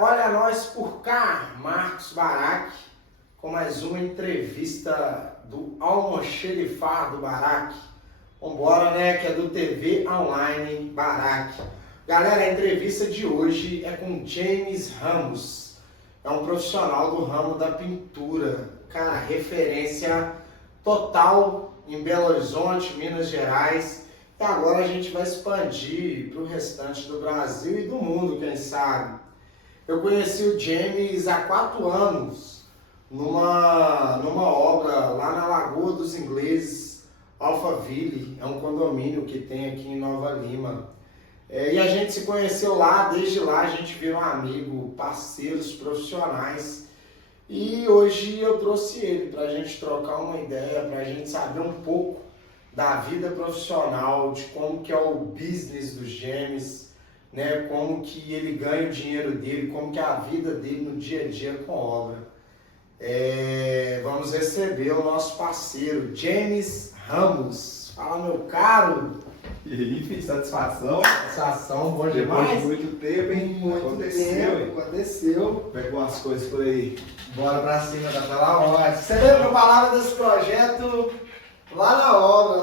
olha nós por cá, Marcos Barak, com mais uma entrevista do Almoxerifado Barak. Vambora, né, que é do TV Online Barak. Galera, a entrevista de hoje é com James Ramos. É um profissional do ramo da pintura. Cara, referência total em Belo Horizonte, Minas Gerais. E agora a gente vai expandir para o restante do Brasil e do mundo, quem sabe. Eu conheci o James há 4 anos, numa obra lá na Lagoa dos Ingleses, Alphaville. É um condomínio que tem aqui em Nova Lima. E a gente se conheceu lá, desde lá a gente virou amigo, parceiros profissionais. E hoje eu trouxe ele para a gente trocar uma ideia, para a gente saber um pouco da vida profissional, de como que é o business do James, né? Como que ele ganha o dinheiro dele, como que é a vida dele no dia a dia com obra. Vamos receber o nosso parceiro, James Ramos. Fala, meu caro! E aí, filho, satisfação? Satisfação, bom demais? Depois de muito tempo, hein? Muito tempo, aconteceu. Pegou umas coisas por aí. Bora pra cima da pela hora. Você lembra que eu falava desse projeto lá na obra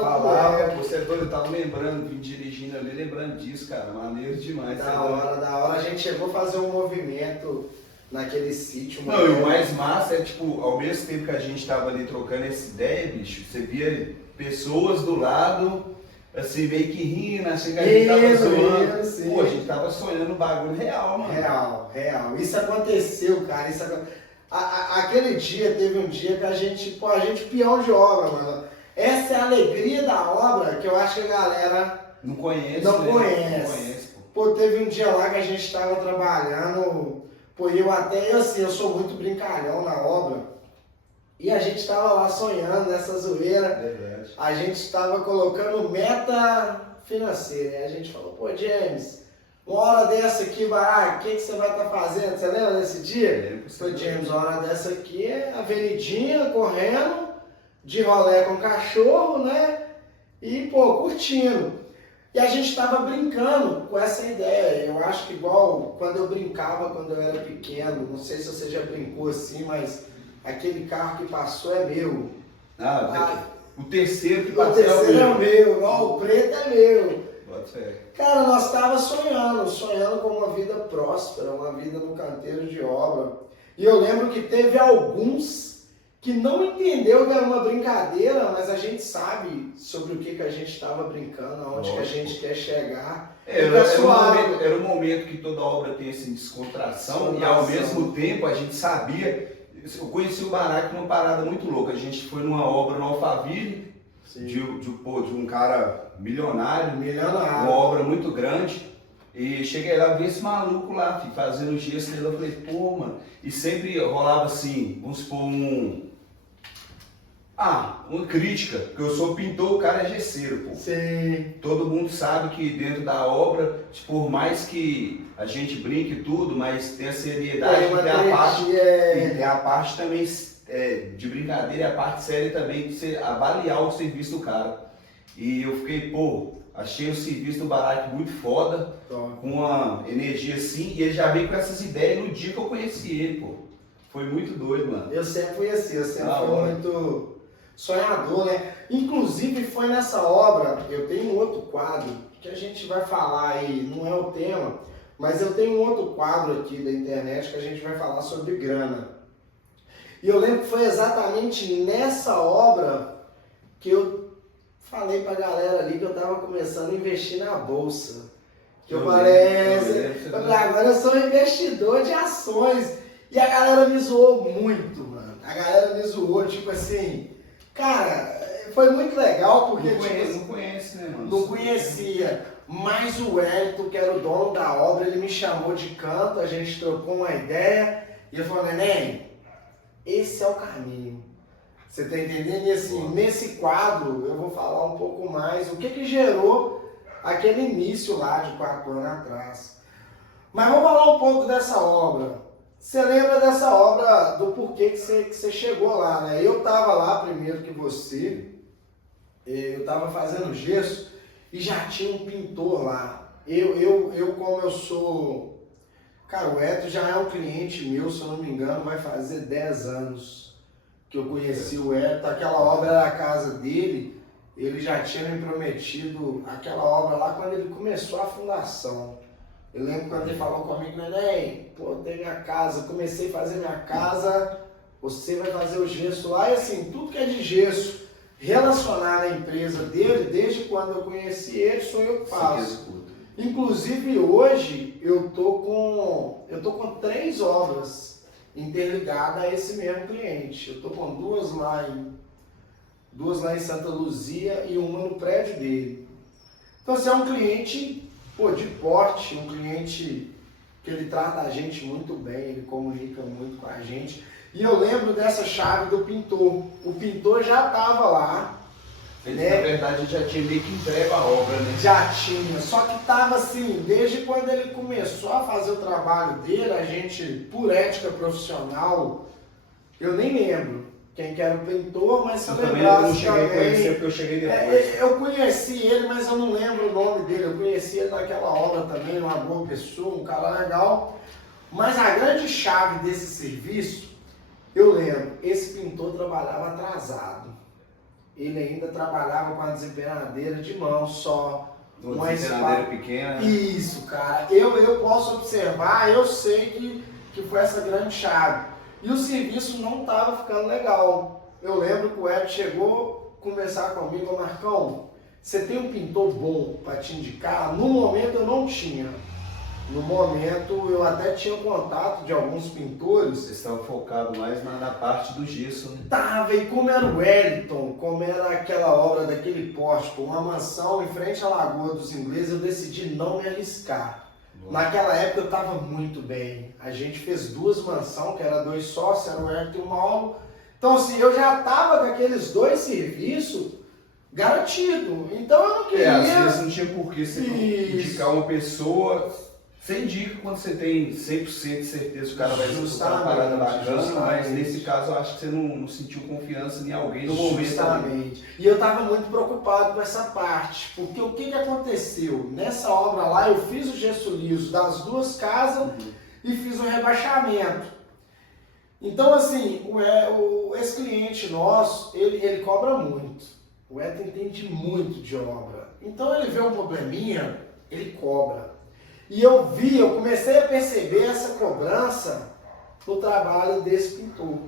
Falava, você é doido, eu tava lembrando, vim dirigindo ali, lembrando disso, cara, maneiro demais. Da hora. A gente chegou a fazer um movimento naquele sítio. Não, e o mais massa é, tipo, ao mesmo tempo que a gente tava ali trocando essa ideia, bicho, você via pessoas do lado, assim, meio que rindo, achando que a gente tava zoando. Pô, a gente tava sonhando um bagulho real, mano. Real. Isso aconteceu, cara. Aquele dia, teve um dia que a gente peão de obra, mano. Essa é a alegria da obra que eu acho que a galera não conhece. Pô, teve um dia lá que a gente tava trabalhando, pô, eu sou muito brincalhão na obra. E a gente tava lá sonhando nessa zoeira. Verdade. A gente tava colocando meta financeira. E a gente falou, pô, James, uma hora dessa aqui, o que você vai estar fazendo? Você lembra desse dia? Foi, James, uma hora dessa aqui é avenidinha, correndo, de rolê com o cachorro, né? E, pô, curtindo. E a gente tava brincando com essa ideia. Eu acho que igual quando eu brincava, quando eu era pequeno, não sei se você já brincou assim, mas aquele carro que passou é meu. O terceiro que passou é o meu, o preto é meu. Pode ser. Cara, nós estávamos sonhando com uma vida próspera, uma vida no canteiro de obra. E eu lembro que teve alguns que não entendeu que era uma brincadeira, mas a gente sabe sobre o que a gente estava brincando, aonde que a gente quer chegar. Era um momento que toda obra tem essa descontração e ao mesmo tempo a gente sabia. Eu conheci o Barak numa parada muito louca. A gente foi numa obra no Alphaville, de um cara milionário, uma obra muito grande. E cheguei lá, vi esse maluco lá, filho, fazendo gesto dele. Eu falei, pô, mano. E sempre rolava assim, vamos supor, uma crítica, porque eu sou pintor, o cara é gesseiro, pô. Sim. Todo mundo sabe que dentro da obra, por mais que a gente brinque e tudo, mas tem a seriedade, tem a parte também de brincadeira e a parte séria também de você avaliar o serviço do cara. E eu fiquei, pô, achei o serviço do Barak muito foda, com uma energia assim, e ele já veio com essas ideias no dia que eu conheci ele, pô. Foi muito doido, mano. Eu sempre fui assim, fui muito sonhador, né? Inclusive foi nessa obra, eu tenho um outro quadro que a gente vai falar aí, não é o tema, mas eu tenho um outro quadro aqui da internet que a gente vai falar sobre grana. E eu lembro que foi exatamente nessa obra que eu falei pra galera ali que eu tava começando a investir na bolsa. Que eu falei, agora eu sou investidor de ações. E a galera me zoou muito, mano. A galera me zoou, tipo assim, cara, foi muito legal porque... Não conhece, né, mano? Não conhecia. Mas o Wellington, que era o dono da obra, ele me chamou de canto, a gente trocou uma ideia. E eu falei, Neném, esse é o caminho. Você tá entendendo? E assim, nesse quadro, eu vou falar um pouco mais o que gerou aquele início lá de 4 anos atrás. Mas vamos falar um pouco dessa obra. Você lembra dessa obra, do porquê que você chegou lá, né? Eu tava lá primeiro que você, eu tava fazendo gesso e já tinha um pintor lá. Eu como eu sou Cara, o Eto já é um cliente meu, se eu não me engano, vai fazer 10 anos que eu conheci o Eto. Aquela obra era a casa dele, ele já tinha me prometido aquela obra lá quando ele começou a fundação. Eu lembro quando ele falou comigo, neném, pô, tem minha casa, comecei a fazer minha casa, você vai fazer o gesso lá, e assim, tudo que é de gesso relacionado à empresa dele, desde quando eu conheci ele, sou eu que faço. Inclusive hoje eu tô com 3 obras interligadas a esse mesmo cliente. Eu tô com duas lá em Santa Luzia e uma no prédio dele. Então assim, é um cliente de porte, um cliente que ele trata a gente muito bem, ele comunica muito com a gente. E eu lembro dessa chave do pintor. O pintor já estava lá. Ele, né? Na verdade, já tinha meio que entregue a obra, né? Já tinha, só que estava assim, desde quando ele começou a fazer o trabalho dele, a gente, por ética profissional, eu nem lembro quem que era o pintor, mas se eu lembrasse não cheguei a conhecer porque eu cheguei depois. Eu conheci ele, mas eu não lembro o nome dele, eu conheci ele naquela obra também, uma boa pessoa, um cara legal. Mas a grande chave desse serviço, eu lembro, esse pintor trabalhava atrasado. Ele ainda trabalhava com a desempenadeira de mão só. Uma desempenadeira pequena. Isso, cara. Eu posso observar, eu sei que foi essa grande chave. E o serviço não estava ficando legal. Eu lembro que o Ed chegou a conversar comigo, Marcão, você tem um pintor bom para te indicar? No momento eu não tinha. No momento eu até tinha contato de alguns pintores. Vocês estavam focados mais na parte do gesso, né? Tava, e como era o Wellington, como era aquela obra daquele poste, uma mansão em frente à Lagoa dos Ingleses, eu decidi não me arriscar. Naquela época eu estava muito bem. A gente fez 2 mansões, que era 2 sócios, era o Wellington e o Mauro. Então assim, eu já estava com aqueles 2 serviços garantido. Então eu não queria... às vezes não tinha por que você indicar uma pessoa... Você indica quando você tem 100% de certeza que o cara vai executar uma parada bacana, mas nesse caso eu acho que você não sentiu confiança em alguém no momento. Justamente. E eu estava muito preocupado com essa parte, porque o que aconteceu? Nessa obra lá eu fiz o gesso liso das 2 casas e fiz o rebaixamento. Então assim, esse cliente nosso, ele cobra muito. O Eto entende muito de obra. Então ele vê um probleminha, ele cobra. E eu comecei a perceber essa cobrança no trabalho desse pintor.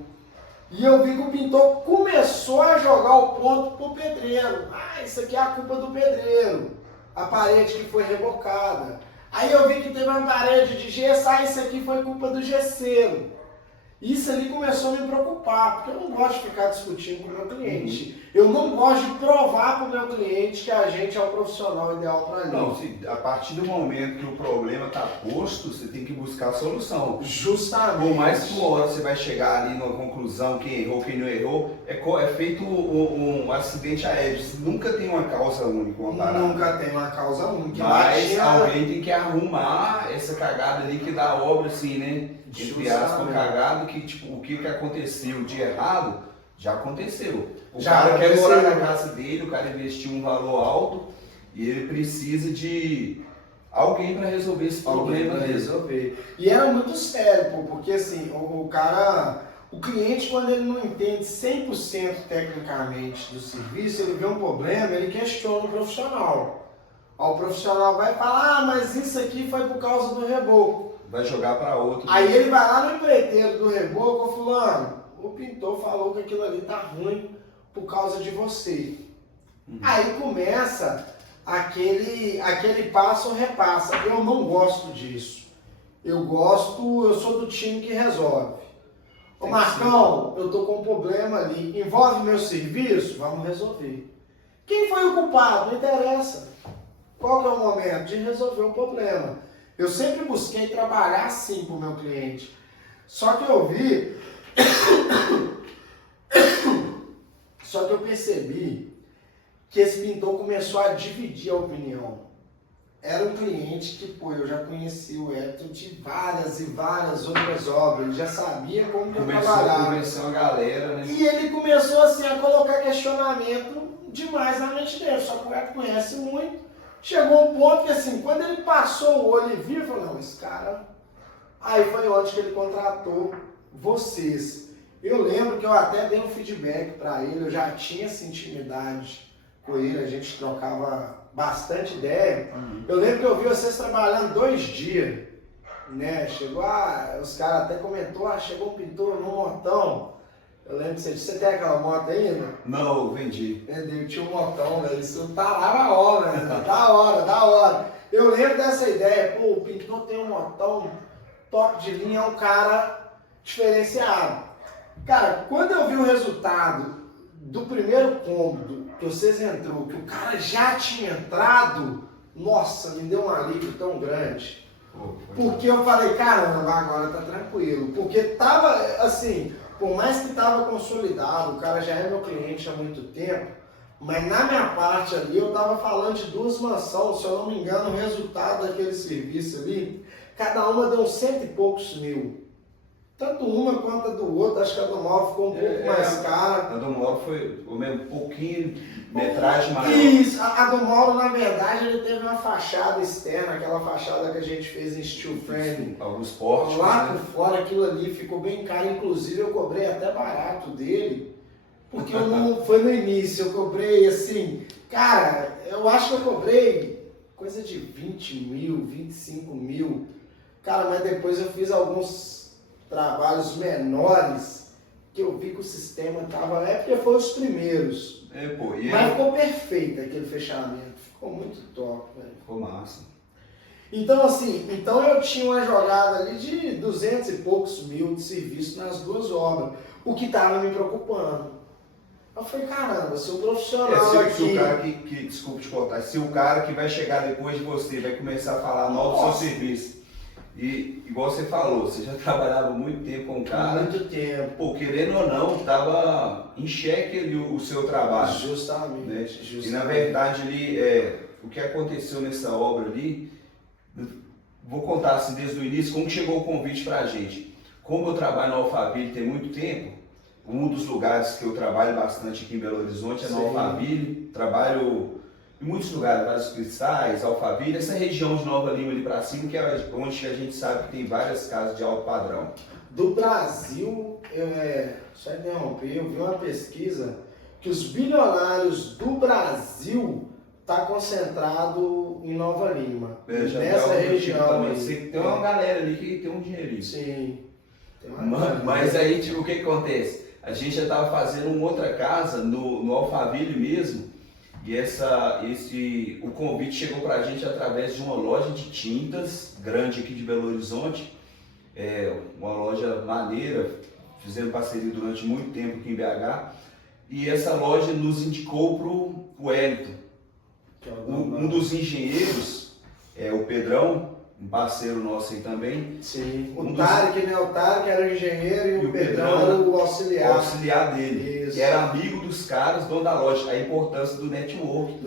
E eu vi que o pintor começou a jogar o ponto pro pedreiro. Ah, isso aqui é a culpa do pedreiro. A parede que foi rebocada. Aí eu vi que teve uma parede de gesso, isso aqui foi culpa do gesseiro. Isso ali começou a me preocupar, porque eu não gosto de ficar discutindo com o meu cliente. Eu não gosto de provar para o meu cliente que a gente é o profissional ideal para ele. Não, a partir do momento que o problema está posto, você tem que buscar a solução. Justamente. Por mais que uma hora você vai chegar ali numa conclusão, quem errou, quem não errou, é feito um acidente aéreo. Nunca tem uma causa única, uma parada. Nunca tem uma causa única. Mas alguém tem que arrumar essa cagada ali que dá obra, assim, né? Entre aspas, cagado, que tipo, o que aconteceu de errado, já aconteceu. O cara quer morar na casa dele, o cara investiu um valor alto e ele precisa de alguém para resolver esse problema. E era muito sério, porque assim, o cliente, quando ele não entende 100% tecnicamente do serviço, ele vê um problema, ele questiona o profissional. O profissional vai falar, mas isso aqui foi por causa do reboco. Vai jogar para outro. Aí ele vai lá no empreiteiro do reboco, fulano, o pintor falou que aquilo ali tá ruim por causa de você. Aí começa aquele passo repassa. Eu não gosto disso. Eu sou do time que resolve. Ô Marcão, eu tô com um problema ali. Envolve meu serviço? Vamos resolver. Quem foi o culpado? Não interessa. Qual que é o momento de resolver o problema? Eu sempre busquei trabalhar assim para o meu cliente. Só que eu percebi que esse pintor começou a dividir a opinião. Era um cliente que, eu já conheci o Eto de várias e várias outras obras. Ele já sabia como que eu trabalhava. Começou a galera, né? E ele começou assim a colocar questionamento demais na mente dele. Só que o Eto conhece muito. Chegou um ponto que assim, quando ele passou o olho e viu, ele falou, não, esse cara, Aí foi onde que ele contratou vocês. Eu lembro que eu até dei um feedback para ele, eu já tinha essa intimidade com ele, a gente trocava bastante ideia. Eu lembro que eu vi vocês trabalhando 2 dias, né? Chegou, os caras até comentou, chegou um pintor num motão. Eu lembro que você tem aquela moto ainda? Não, eu vendi. Vendeu, tinha um motão, velho, isso parava a obra, né? Da hora. Eu lembro dessa ideia, pô, o pintor tem um motão, top de linha, é um cara diferenciado. Cara, quando eu vi o resultado do primeiro cômodo que vocês entrou, que o cara já tinha entrado, nossa, me deu um alívio tão grande. Porque eu falei, caramba, agora tá tranquilo. Porque tava, assim, por mais que tava consolidado, o cara já é meu cliente há muito tempo, mas na minha parte ali eu tava falando de 2 mansões, se eu não me engano, o resultado daquele serviço ali, cada uma deu 100 e poucos mil. Tanto uma quanto a do outro, acho que a do Mauro ficou um pouco mais cara. A do Mauro foi o mesmo pouquinho, metragem maior. Isso, a do Mauro, na verdade, ele teve uma fachada externa, aquela fachada que a gente fez em steel frame. Alguns portes. Lá por fora, aquilo ali ficou bem caro, inclusive eu cobrei até barato dele, porque eu não foi no início, eu cobrei assim, cara, eu acho que eu cobrei coisa de 20 mil, 25 mil, cara, mas depois eu fiz alguns trabalhos menores que eu vi que o sistema tava. É porque foi os primeiros. Mas ficou perfeito aquele fechamento. Ficou muito top, velho. Ficou massa. Então, assim, eu tinha uma jogada ali de 200 e poucos mil de serviço nas 2 obras. O que tava me preocupando. Eu falei, caramba, se o profissional aqui... Se o cara desculpa te cortar, se o cara que vai chegar depois de você vai começar a falar mal do seu serviço. E, igual você falou, você já trabalhava muito tempo com o cara. Muito tempo. Pô, querendo ou não, estava em xeque ali o seu trabalho. Justamente. Né? E na verdade ali, o que aconteceu nessa obra ali, vou contar assim desde o início, como chegou o convite pra gente. Como eu trabalho no Alphaville tem muito tempo, um dos lugares que eu trabalho bastante aqui em Belo Horizonte é no Alphaville. Trabalho em muitos lugares, vários cristais, Alphaville, essa região de Nova Lima ali para cima, que é onde a gente sabe que tem várias casas de alto padrão. Do Brasil, só interromper, eu vi uma pesquisa que os bilionários do Brasil tá concentrado em Nova Lima, nessa região. Também. Tem uma galera ali que tem um dinheirinho. Sim. Mas aí, tipo, o que acontece? A gente já estava fazendo uma outra casa no Alphaville mesmo, e o convite chegou para a gente através de uma loja de tintas grande aqui de Belo Horizonte, uma loja maneira, fizemos parceria durante muito tempo aqui em BH, e essa loja nos indicou para o Wellington. Um dos engenheiros, o Pedrão, um parceiro nosso aí também. Sim, o Tarek, né? O Tarek era o engenheiro e o Pedrão era o auxiliar. O auxiliar dele. Isso. Que era amigo dos caras, dono da loja. A importância do network.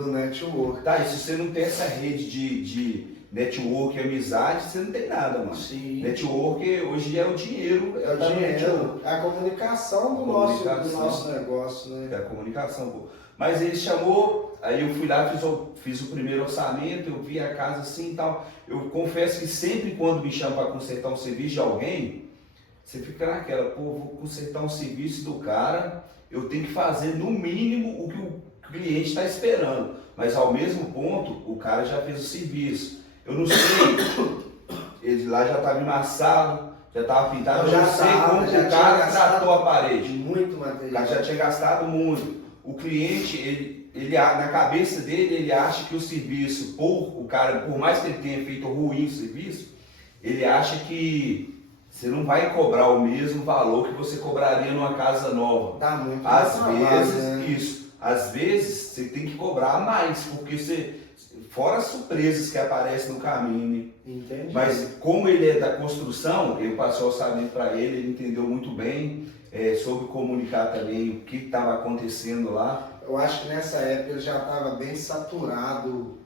Tá, e se você não tem essa rede de network e amizade, você não tem nada, mano. Sim. Network hoje é o dinheiro. É o dinheiro. É a comunicação do nosso negócio, né? É a comunicação, pô. Mas ele chamou, aí eu fui lá, fiz o primeiro orçamento, eu vi a casa assim e tal. Eu confesso que sempre quando me chamam para consertar um serviço de alguém, você fica naquela, pô, vou consertar um serviço do cara, eu tenho que fazer no mínimo o que o cliente está esperando. Mas ao mesmo ponto, o cara já fez o serviço. Eu não sei, ele lá já estava embaçado, já estava pintado, eu não sei como o cara tratou a parede. Muito material. O cara já tinha gastado muito. O cliente, ele na cabeça dele, ele acha que o serviço, o cara, por mais que ele tenha feito ruim o serviço, ele acha que você não vai cobrar o mesmo valor que você cobraria numa casa nova. Dá muito às vezes, né? Isso. Às vezes, você tem que cobrar mais, porque fora as surpresas que aparecem no caminho. Entendi. Mas como ele é da construção, eu passei o orçamento para ele, ele entendeu muito bem. Soube comunicar também o que estava acontecendo lá. Eu acho que nessa época ele já estava bem saturado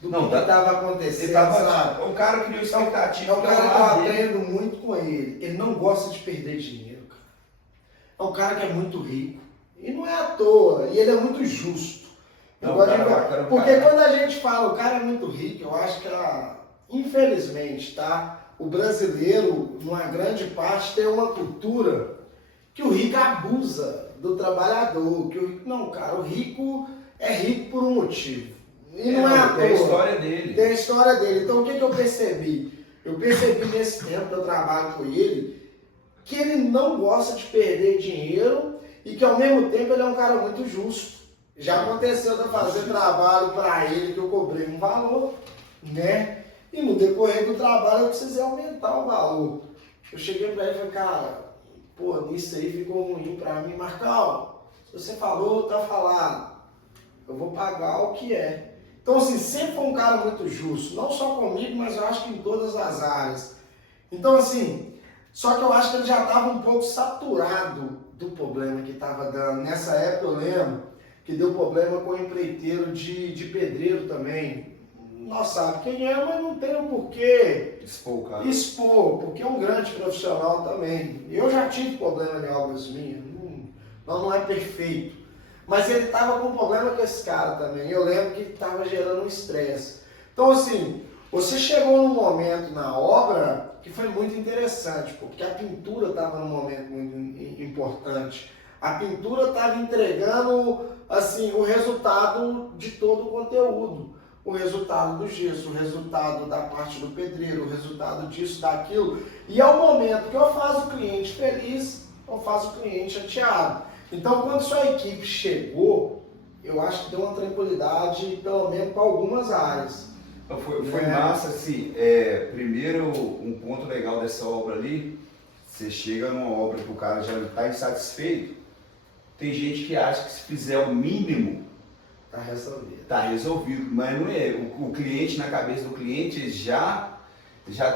do que estava acontecendo. Sabe? O cara criou expectativa. É um cara que eu aprendo muito com ele. Ele não gosta de perder dinheiro, cara. É um cara que é muito rico. E não é à toa. E ele é muito justo. Porque quando a gente fala o cara é muito rico, eu acho que infelizmente, tá? o brasileiro, numa grande parte, tem uma cultura que o rico abusa do trabalhador. Que o rico, não, cara, o rico é rico por um motivo. E não é à toa. Tem a história dele. Tem a história dele. Então o que eu percebi? Eu percebi nesse tempo que eu trabalho com ele, que ele não gosta de perder dinheiro e que ao mesmo tempo ele é um cara muito justo. Já aconteceu de eu fazer trabalho para ele que eu cobrei um valor, né? E no decorrer do trabalho eu precisei aumentar o valor. Eu cheguei para ele e falei, cara, pô, nisso aí ficou ruim para mim. Marcão, se você falou, tá falado. Eu vou pagar o que é. Então, assim, sempre foi um cara muito justo. Não só comigo, mas eu acho que em todas as áreas. Então, assim, só que eu acho que ele já estava um pouco saturado do problema que estava dando. Nessa época eu lembro que deu problema com o empreiteiro de pedreiro também. Nós sabemos quem é, mas não tem o porquê expor, porque é um grande profissional também. Eu já tive problema em obras minhas, não é perfeito. Mas ele estava com problema com esse cara também. Eu lembro que estava gerando um estresse. Então, assim, você chegou num momento na obra que foi muito interessante, porque a pintura estava num momento muito importante. A pintura estava entregando, assim, o resultado de todo o conteúdo. O resultado do gesso, o resultado da parte do pedreiro, o resultado disso, daquilo. E é o momento que eu faço o cliente feliz ou faço o cliente chateado. Então, quando sua equipe chegou, eu acho que deu uma tranquilidade, pelo menos para algumas áreas. Foi massa, assim, primeiro, um ponto legal dessa obra ali, você chega numa obra que o cara já está insatisfeito, tem gente que acha que se fizer o mínimo, Tá resolvido, mas não é. O cliente, na cabeça do cliente, já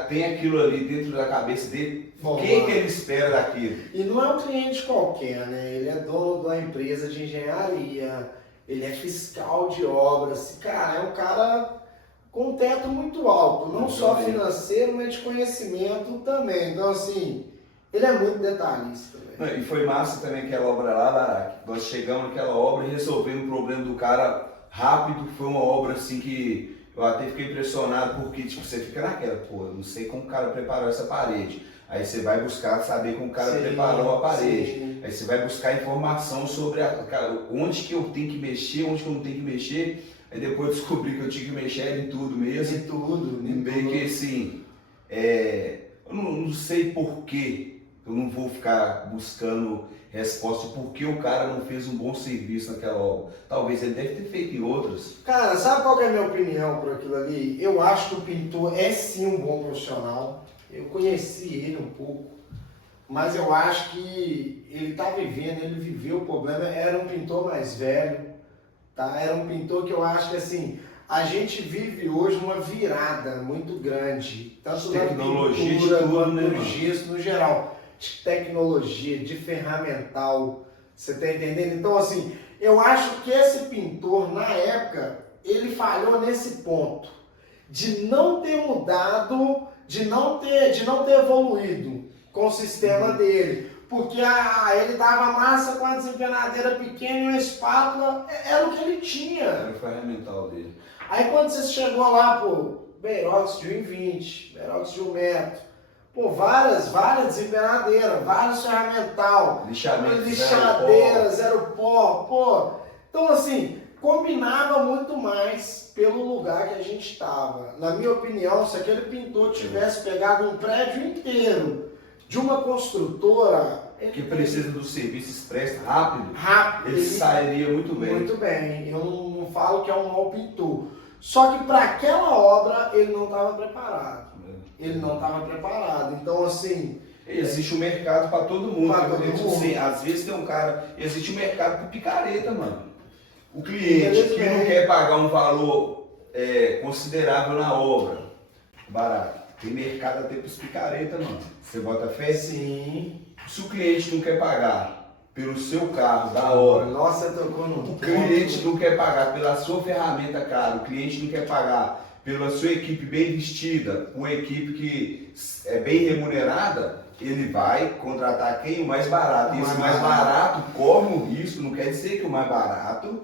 tem aquilo ali dentro da cabeça dele. O que ele espera daquilo? E não é um cliente qualquer, né? Ele é dono de uma empresa de engenharia, ele é fiscal de obras. Cara, é um cara com um teto muito alto, não só financeiro, mas de conhecimento também. Então, assim, ele é muito detalhista. E foi massa também aquela obra lá, Barack. Nós chegamos naquela obra e resolvemos o problema do cara rápido. Foi uma obra assim que eu até fiquei impressionado, porque tipo, você fica naquela, pô, não sei como o cara preparou essa parede. Aí você vai buscar saber como o cara preparou a parede. Sim. Aí você vai buscar informação sobre onde que eu tenho que mexer, onde que eu não tenho que mexer. Aí depois eu descobri que eu tinha que mexer em tudo mesmo. Em tudo. Meio que assim, eu não sei porquê. Eu não vou ficar buscando resposta porque o cara não fez um bom serviço naquela obra. Talvez ele deve ter feito em outras. Cara, sabe qual é a minha opinião por aquilo ali? Eu acho que o pintor é sim um bom profissional. Eu conheci ele um pouco, mas eu acho que ele está vivendo, ele viveu o problema. Era um pintor mais velho, tá? Era um pintor que eu acho que assim, a gente vive hoje uma virada muito grande, tanto na pintura quanto no gesso no geral. De tecnologia, de ferramental, você tá entendendo? Então, assim, eu acho que esse pintor, na época, ele falhou nesse ponto, de não ter mudado, de não ter evoluído com o sistema dele, porque ele dava massa com a desempenadeira pequena e uma espátula, era o que ele tinha. Era o ferramental dele. Aí quando você chegou lá, pô, Beirox de 1,20, Beirox de 1 metro, pô, várias desempenadeiras, vários ferramental, lixadeira, zero pó, pô. Então, assim, combinava muito mais pelo lugar que a gente estava. Na minha opinião, se aquele pintor tivesse pegado um prédio inteiro de uma construtora... Que precisa do serviço expresso rápido, ele sairia muito bem. Muito bem. Eu não falo que é um mau pintor. Só que para aquela obra, ele não estava preparado. Ele não estava preparado. Então, assim... Existe um mercado para todo mundo. Assim, às vezes tem um cara... Existe um mercado para picareta, mano. O cliente que não quer pagar um valor considerável na obra, barato. Tem mercado até para os picareta, mano. Você bota fé? Sim. Se o cliente não quer pagar pelo seu carro da hora, nossa, tocou no... O cliente não quer pagar pela sua ferramenta cara, o cliente não quer pagar pela sua equipe bem vestida, uma equipe que é bem remunerada, ele vai contratar quem? O mais barato. E esse mais barato corre um risco, não quer dizer que o mais barato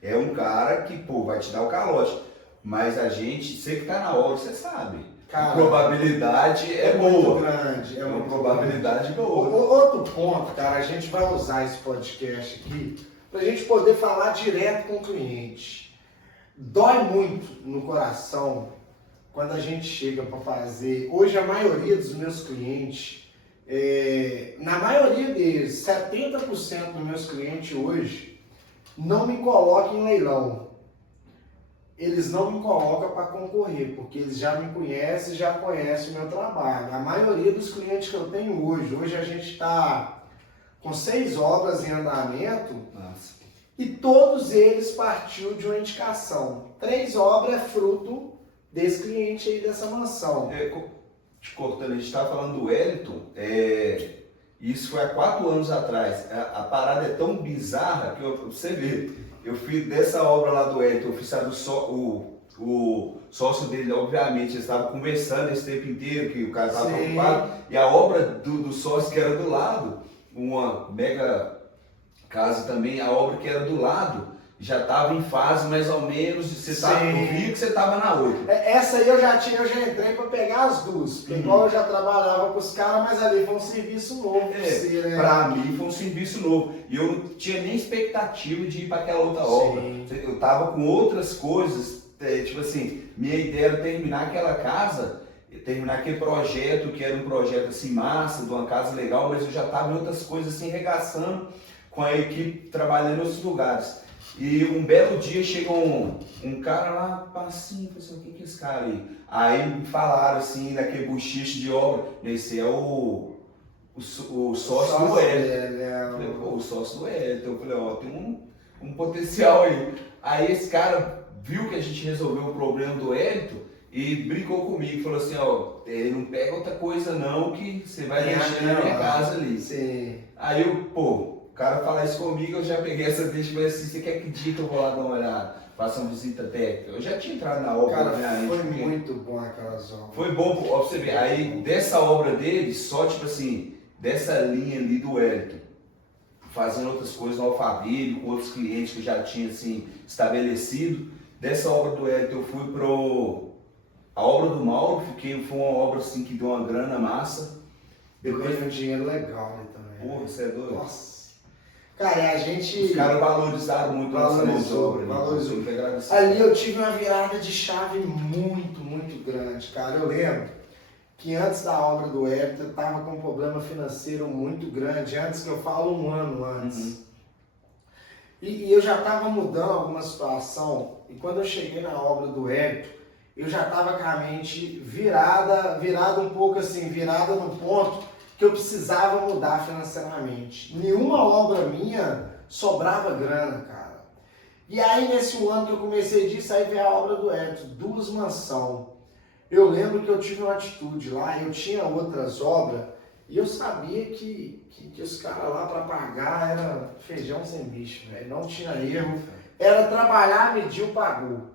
é um cara que, pô, vai te dar o calote. Mas a gente, você que está na obra, você sabe. Cara, a probabilidade é muito boa. grande. É uma muito probabilidade boa. Outro ponto, cara, a gente vai usar esse podcast aqui para a gente poder falar direto com o cliente. Dói muito no coração quando a gente chega para fazer. Hoje a maioria dos meus clientes, na maioria deles, 70% dos meus clientes hoje não me colocam em leilão. Eles não me colocam para concorrer, porque eles já me conhecem, já conhecem o meu trabalho. A maioria dos clientes que eu tenho hoje a gente está com 6 obras em andamento. Nossa. E todos eles partiu de uma indicação. 3 obras é fruto desse cliente aí, dessa mansão. Te cortando, a gente estava falando do Wellington, isso foi há 4 anos atrás. A parada é tão bizarra que você vê, eu fiz dessa obra lá do Wellington, eu fiz o sócio dele, obviamente, eles estavam conversando esse tempo inteiro, que o cara estava preocupado, e a obra do sócio que era do lado, uma mega casa também, a obra que era do lado, já estava em fase mais ou menos, eu vi que você estava na outra. Essa aí eu já entrei para pegar as duas, porque igual eu já trabalhava com os caras, mas ali foi um serviço novo. Né? Para mim foi um serviço novo, e eu não tinha nem expectativa de ir para aquela outra obra. Eu estava com outras coisas, tipo assim, minha ideia era terminar aquela casa, terminar aquele projeto, que era um projeto assim massa, de uma casa legal, mas eu já estava em outras coisas assim, regaçando com a equipe trabalhando em outros lugares. E um belo dia chega um cara lá, assim, o que é esse cara aí? Aí me falaram assim, naquele buchiche de obra, esse é o sócio do Wellington. O sócio do Wellington. Eu falei, tem um potencial aí. Aí esse cara viu que a gente resolveu o problema do Wellington e brincou comigo, falou assim, não pega outra coisa não, que você vai mexer na minha casa ali. Sim. Aí o cara falar isso comigo, eu já peguei essa deixa e falei assim, você quer que dia que eu vou lá dar uma olhada, faça uma visita técnica? Eu já tinha entrado na obra, cara, né? Foi muito bom aquelas obras. Foi bom pra você ver. Aí dessa obra dele, só tipo assim, dessa linha ali do Wellington, fazendo outras coisas no Alphaville, com outros clientes que eu já tinha assim, estabelecido. Dessa obra do Wellington eu fui a obra do Mauro, foi uma obra assim que deu uma grana massa. Eu ganhei um dinheiro legal, né, também. Porra, você é doido? Nossa. Cara, a gente... Os caras valorizaram muito essa mão de obra. Valorizou. Ali eu tive uma virada de chave muito, muito grande, cara. Eu lembro que antes da obra do Wellington eu estava com um problema financeiro muito grande, antes que eu falo 1 ano antes. Uhum. E eu já estava mudando alguma situação, e quando eu cheguei na obra do Wellington, eu já estava com a mente virada um pouco assim, virada no ponto que eu precisava mudar financeiramente. Nenhuma obra minha sobrava grana, cara. E aí nesse ano que eu comecei disso, aí veio a obra do Wellington, 2 mansões. Eu lembro que eu tive uma atitude lá, eu tinha outras obras, e eu sabia que os caras lá para pagar era feijão sem bicho, velho. Não tinha erro. Era trabalhar, mediu, pagou.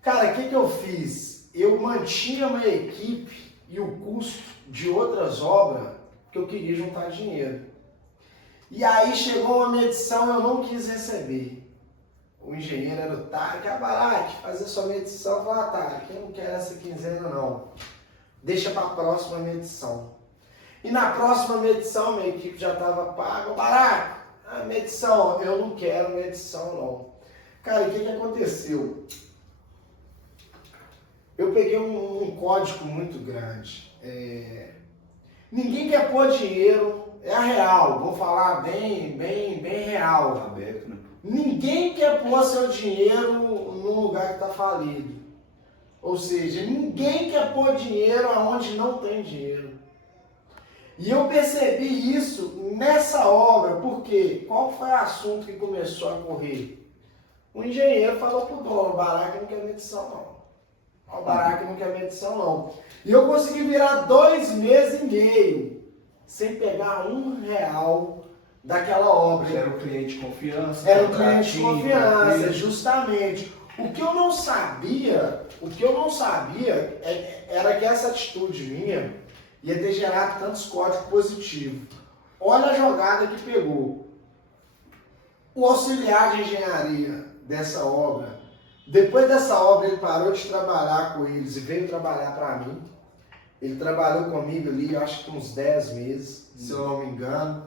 Cara, o que eu fiz? Eu mantinha uma equipe e o custo de outras obras que eu queria juntar dinheiro. E aí chegou uma medição, eu não quis receber. O engenheiro era o Tarek, Barak, fazer sua medição. Eu falei, Tarek, eu não quero essa quinzena não. Deixa para a próxima medição. E na próxima medição, minha equipe já estava paga. Barak, a medição, eu não quero medição não. Cara, o que aconteceu? Eu peguei um código muito grande. Ninguém quer pôr dinheiro, é a real, vou falar bem real. Aberto, né? Ninguém quer pôr seu dinheiro num lugar que está falido. Ou seja, ninguém quer pôr dinheiro aonde não tem dinheiro. E eu percebi isso nessa obra, porque qual foi o assunto que começou a correr? O engenheiro falou pro dono, o Barak não quer medição não. O Barak não quer medição não. E eu consegui virar 2 meses e meio sem pegar R$1 daquela obra. Era um cliente de confiança. Era um cliente de confiança, justamente. O que eu não sabia era que essa atitude minha ia ter gerado tantos códigos positivos. Olha a jogada que pegou. O auxiliar de engenharia dessa obra Depois dessa obra, ele parou de trabalhar com eles e veio trabalhar para mim. Ele trabalhou comigo ali, eu acho que uns 10 meses, se eu não me engano.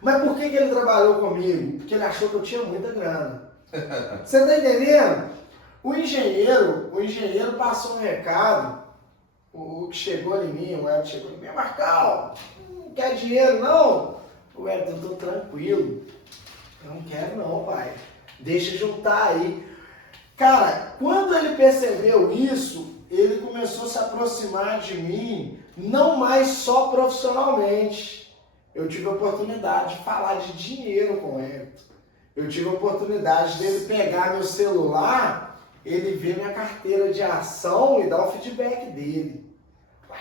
Mas por que ele trabalhou comigo? Porque ele achou que eu tinha muita grana. Você tá entendendo? O engenheiro passou um recado, o que chegou em mim, o Web chegou em mim, Marcão, não quer dinheiro não? O Web, eu tô tranquilo. Eu não quero não, pai. Deixa juntar aí. Cara, quando ele percebeu isso, ele começou a se aproximar de mim, não mais só profissionalmente. Eu tive a oportunidade de falar de dinheiro com ele. Eu tive a oportunidade dele pegar meu celular, ele ver minha carteira de ação e dar o feedback dele.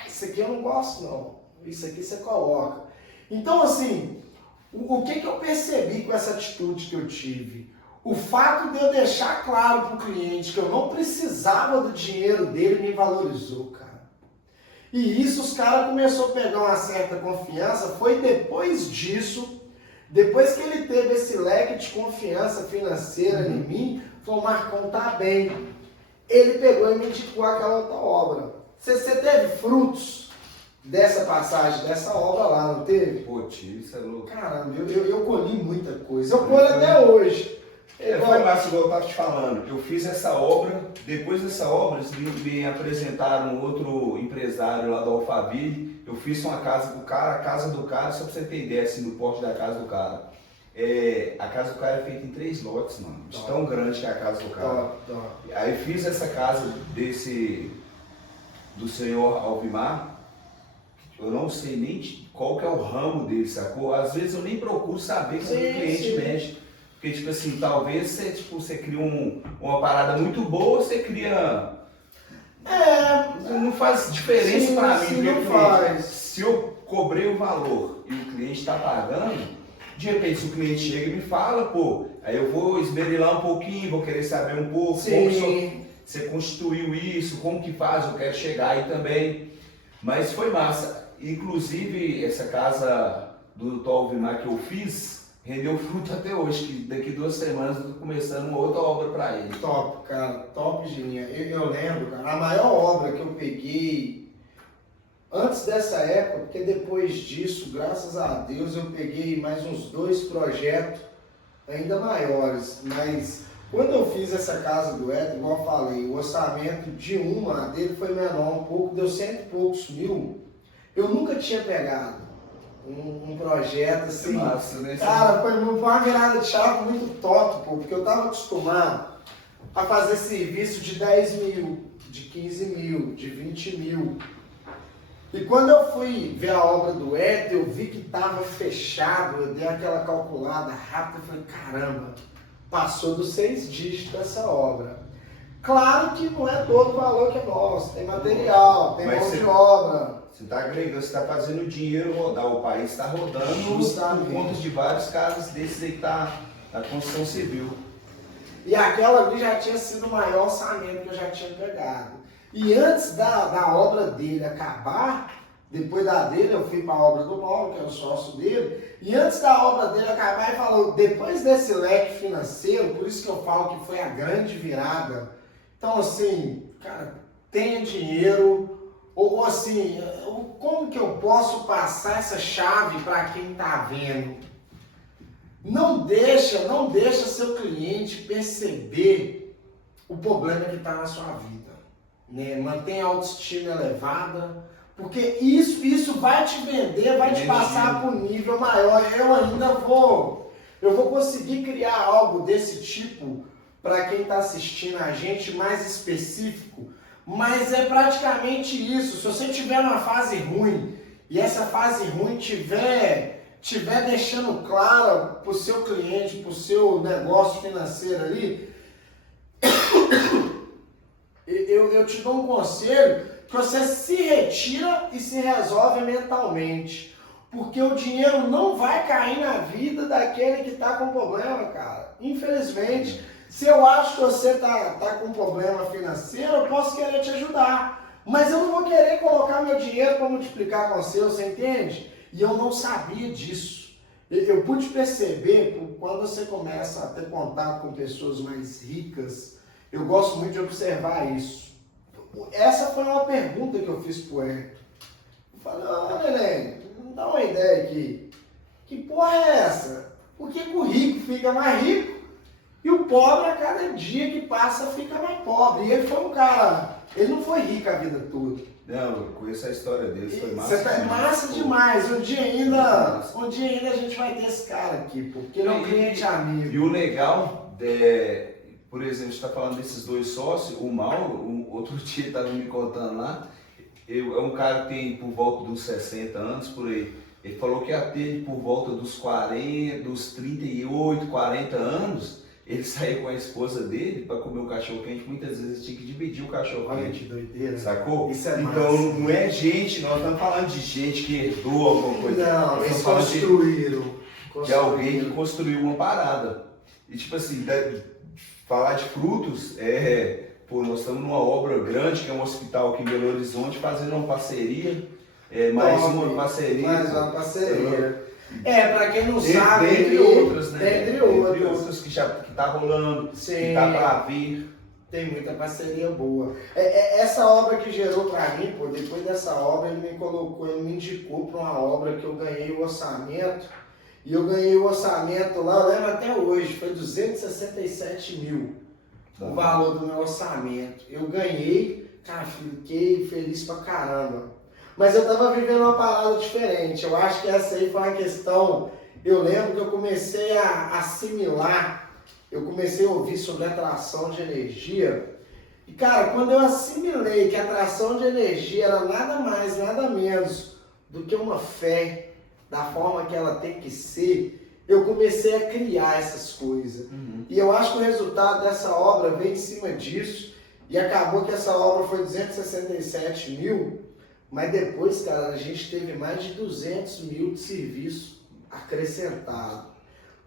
Isso aqui eu não gosto não, isso aqui você coloca. Então assim, o que eu percebi com essa atitude que eu tive? O fato de eu deixar claro para o cliente que eu não precisava do dinheiro dele me valorizou, cara. E isso os caras começaram a pegar uma certa confiança, foi depois disso, depois que ele teve esse leque de confiança financeira em mim, falou, Marcão, tá bem. Ele pegou e me indicou aquela outra obra. Você teve frutos dessa passagem, dessa obra lá, não teve? Pô, tio, isso é louco. Caramba, eu colhi muita coisa. Eu colho até hoje. Foi massa, igual eu estava te falando. Eu fiz essa obra, depois dessa obra, eles me apresentaram um outro empresário lá do Alphaville. Eu fiz uma casa pro cara, a casa do cara, só pra você ter ideia, assim, no porte da casa do cara. A casa do cara é feita em 3 lotes, mano. De tão grande que é a casa do cara. Aí fiz essa casa do senhor Alvimar. Eu não sei nem qual que é o ramo dele, sacou? Às vezes eu nem procuro saber como o cliente mexe. Porque, tipo assim, talvez você cria uma parada muito boa, você cria... não faz diferença pra mim. Não faz. Se eu cobrei o valor e o cliente está pagando, de repente se o cliente chega e me fala, pô, aí eu vou esmerilar um pouquinho, vou querer saber um pouco como você constituiu isso, como que faz, eu quero chegar aí também. Mas foi massa. Inclusive, essa casa do Dr. Alvimar que eu fiz, rendeu fruto até hoje, que daqui 2 semanas eu tô começando uma outra obra para ele. Top, cara, top, Gininha. Eu lembro, cara, a maior obra que eu peguei antes dessa época, porque depois disso, graças a Deus, eu peguei mais uns 2 projetos ainda maiores. Mas quando eu fiz essa casa do Ed, igual eu falei, o orçamento de uma dele foi menor um pouco, deu 100 e poucos mil. Eu nunca tinha pegado um projeto assim, massa, né? Cara, foi uma virada de chave muito top, pô, porque eu tava acostumado a fazer serviço de 10 mil, de 15 mil, de 20 mil. E quando eu fui ver a obra do Ed, eu vi que tava fechado, eu dei aquela calculada rápida, eu falei, caramba, passou dos 6 dígitos essa obra. Claro que não é todo o valor que é nosso, tem material, tem mão de obra. Você está agregando, você está fazendo o dinheiro rodar, o país está rodando por conta de vários casos desses aí que tá na construção civil. E aquela ali já tinha sido o maior orçamento que eu já tinha pegado. E antes da obra dele acabar, depois da dele eu fui para a obra do Mauro, que era o sócio dele, e antes da obra dele acabar, ele falou, depois desse leque financeiro, por isso que eu falo que foi a grande virada. Então assim, cara, tenha dinheiro. Ou assim, como que eu posso passar essa chave para quem está vendo? Não deixa seu cliente perceber o problema que está na sua vida. Né? Mantenha a autoestima elevada, porque isso vai te vender, vai te passar para um nível maior. Eu vou conseguir criar algo desse tipo para quem está assistindo a gente, mais específico. Mas é praticamente isso. Se você tiver uma fase ruim e essa fase ruim tiver deixando clara para o seu cliente, para o seu negócio financeiro ali, eu te dou um conselho que você se retira e se resolve mentalmente. Porque o dinheiro não vai cair na vida daquele que está com problema, cara. Infelizmente. Se eu acho que você tá com um problema financeiro, eu posso querer te ajudar. Mas eu não vou querer colocar meu dinheiro para multiplicar com o seu, você entende? E eu não sabia disso. Eu pude perceber, quando você começa a ter contato com pessoas mais ricas, eu gosto muito de observar isso. Essa foi uma pergunta que eu fiz pro Hélio. Eu falei, Neném, me dá uma ideia aqui. Que porra é essa? Por que o rico fica mais rico e o pobre a cada dia que passa fica mais pobre? E ele foi um cara, ele não foi rico a vida toda. Não, eu conheço a história dele, foi massa. Você tá massa demais. Um dia ainda a gente vai ter esse cara aqui, porque ele é um cliente amigo. E o legal, por exemplo, a gente está falando desses dois sócios, o Mauro, outro dia estava me contando lá, é um cara que tem por volta dos 60 anos, por aí. Ele falou que até por volta dos 40, dos 38, 40 anos, ele saiu com a esposa dele para comer o cachorro-quente, muitas vezes tinha que dividir o cachorro-quente. Olha que doideira. Sacou? Isso é então massa. não é gente, nós estamos falando de gente que herdou alguma coisa. Não, eles construíram. De alguém que construiu uma parada. E tipo assim, falar de frutos, nós estamos numa obra grande, que é um hospital aqui em Belo Horizonte, fazendo uma parceria, mais uma parceria. Mais uma parceria. Pra quem não sabe, entre outras, né? Entre outras que tá rolando, sim, que tá para vir. Tem muita parceria boa. Essa obra que gerou para mim, pô, depois dessa obra ele me indicou para uma obra que eu ganhei o orçamento. E eu ganhei o orçamento lá, eu lembro até hoje, foi 267 mil o valor do meu orçamento. Eu ganhei, cara, fiquei feliz pra caramba. Mas eu tava vivendo uma parada diferente. Eu acho que essa aí foi uma questão. Eu lembro que eu comecei a assimilar, eu comecei a ouvir sobre atração de energia. E cara, quando eu assimilei que a atração de energia era nada mais, nada menos do que uma fé, da forma que ela tem que ser, eu comecei a criar essas coisas. Uhum. E eu acho que o resultado dessa obra veio em cima disso, e acabou que essa obra foi 267 mil, mas depois, cara, a gente teve mais de 200 mil de serviço acrescentado.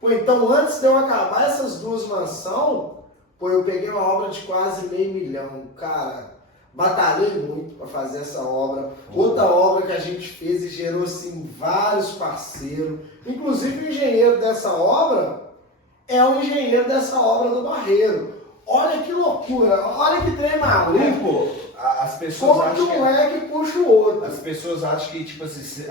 Pô, então antes de eu acabar essas duas mansões, pô, eu peguei uma obra de quase $500 mil, cara. Batalhei muito para fazer essa obra. Outra obra que a gente fez e gerou assim vários parceiros. Inclusive o engenheiro dessa obra é o engenheiro dessa obra do Barreiro. Olha que loucura, olha que trem maluco. As pessoas acham que um moleque puxa o outro. As pessoas acham que tipo assim,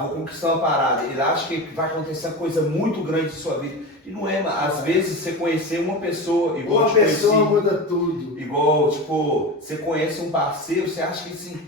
vou conquistar uma parada. Ele acha que vai acontecer uma coisa muito grande em sua vida. E não é, às vezes você conhecer uma pessoa igual uma pessoa muda tudo. Igual, tipo, você conhece um parceiro, você acha que assim,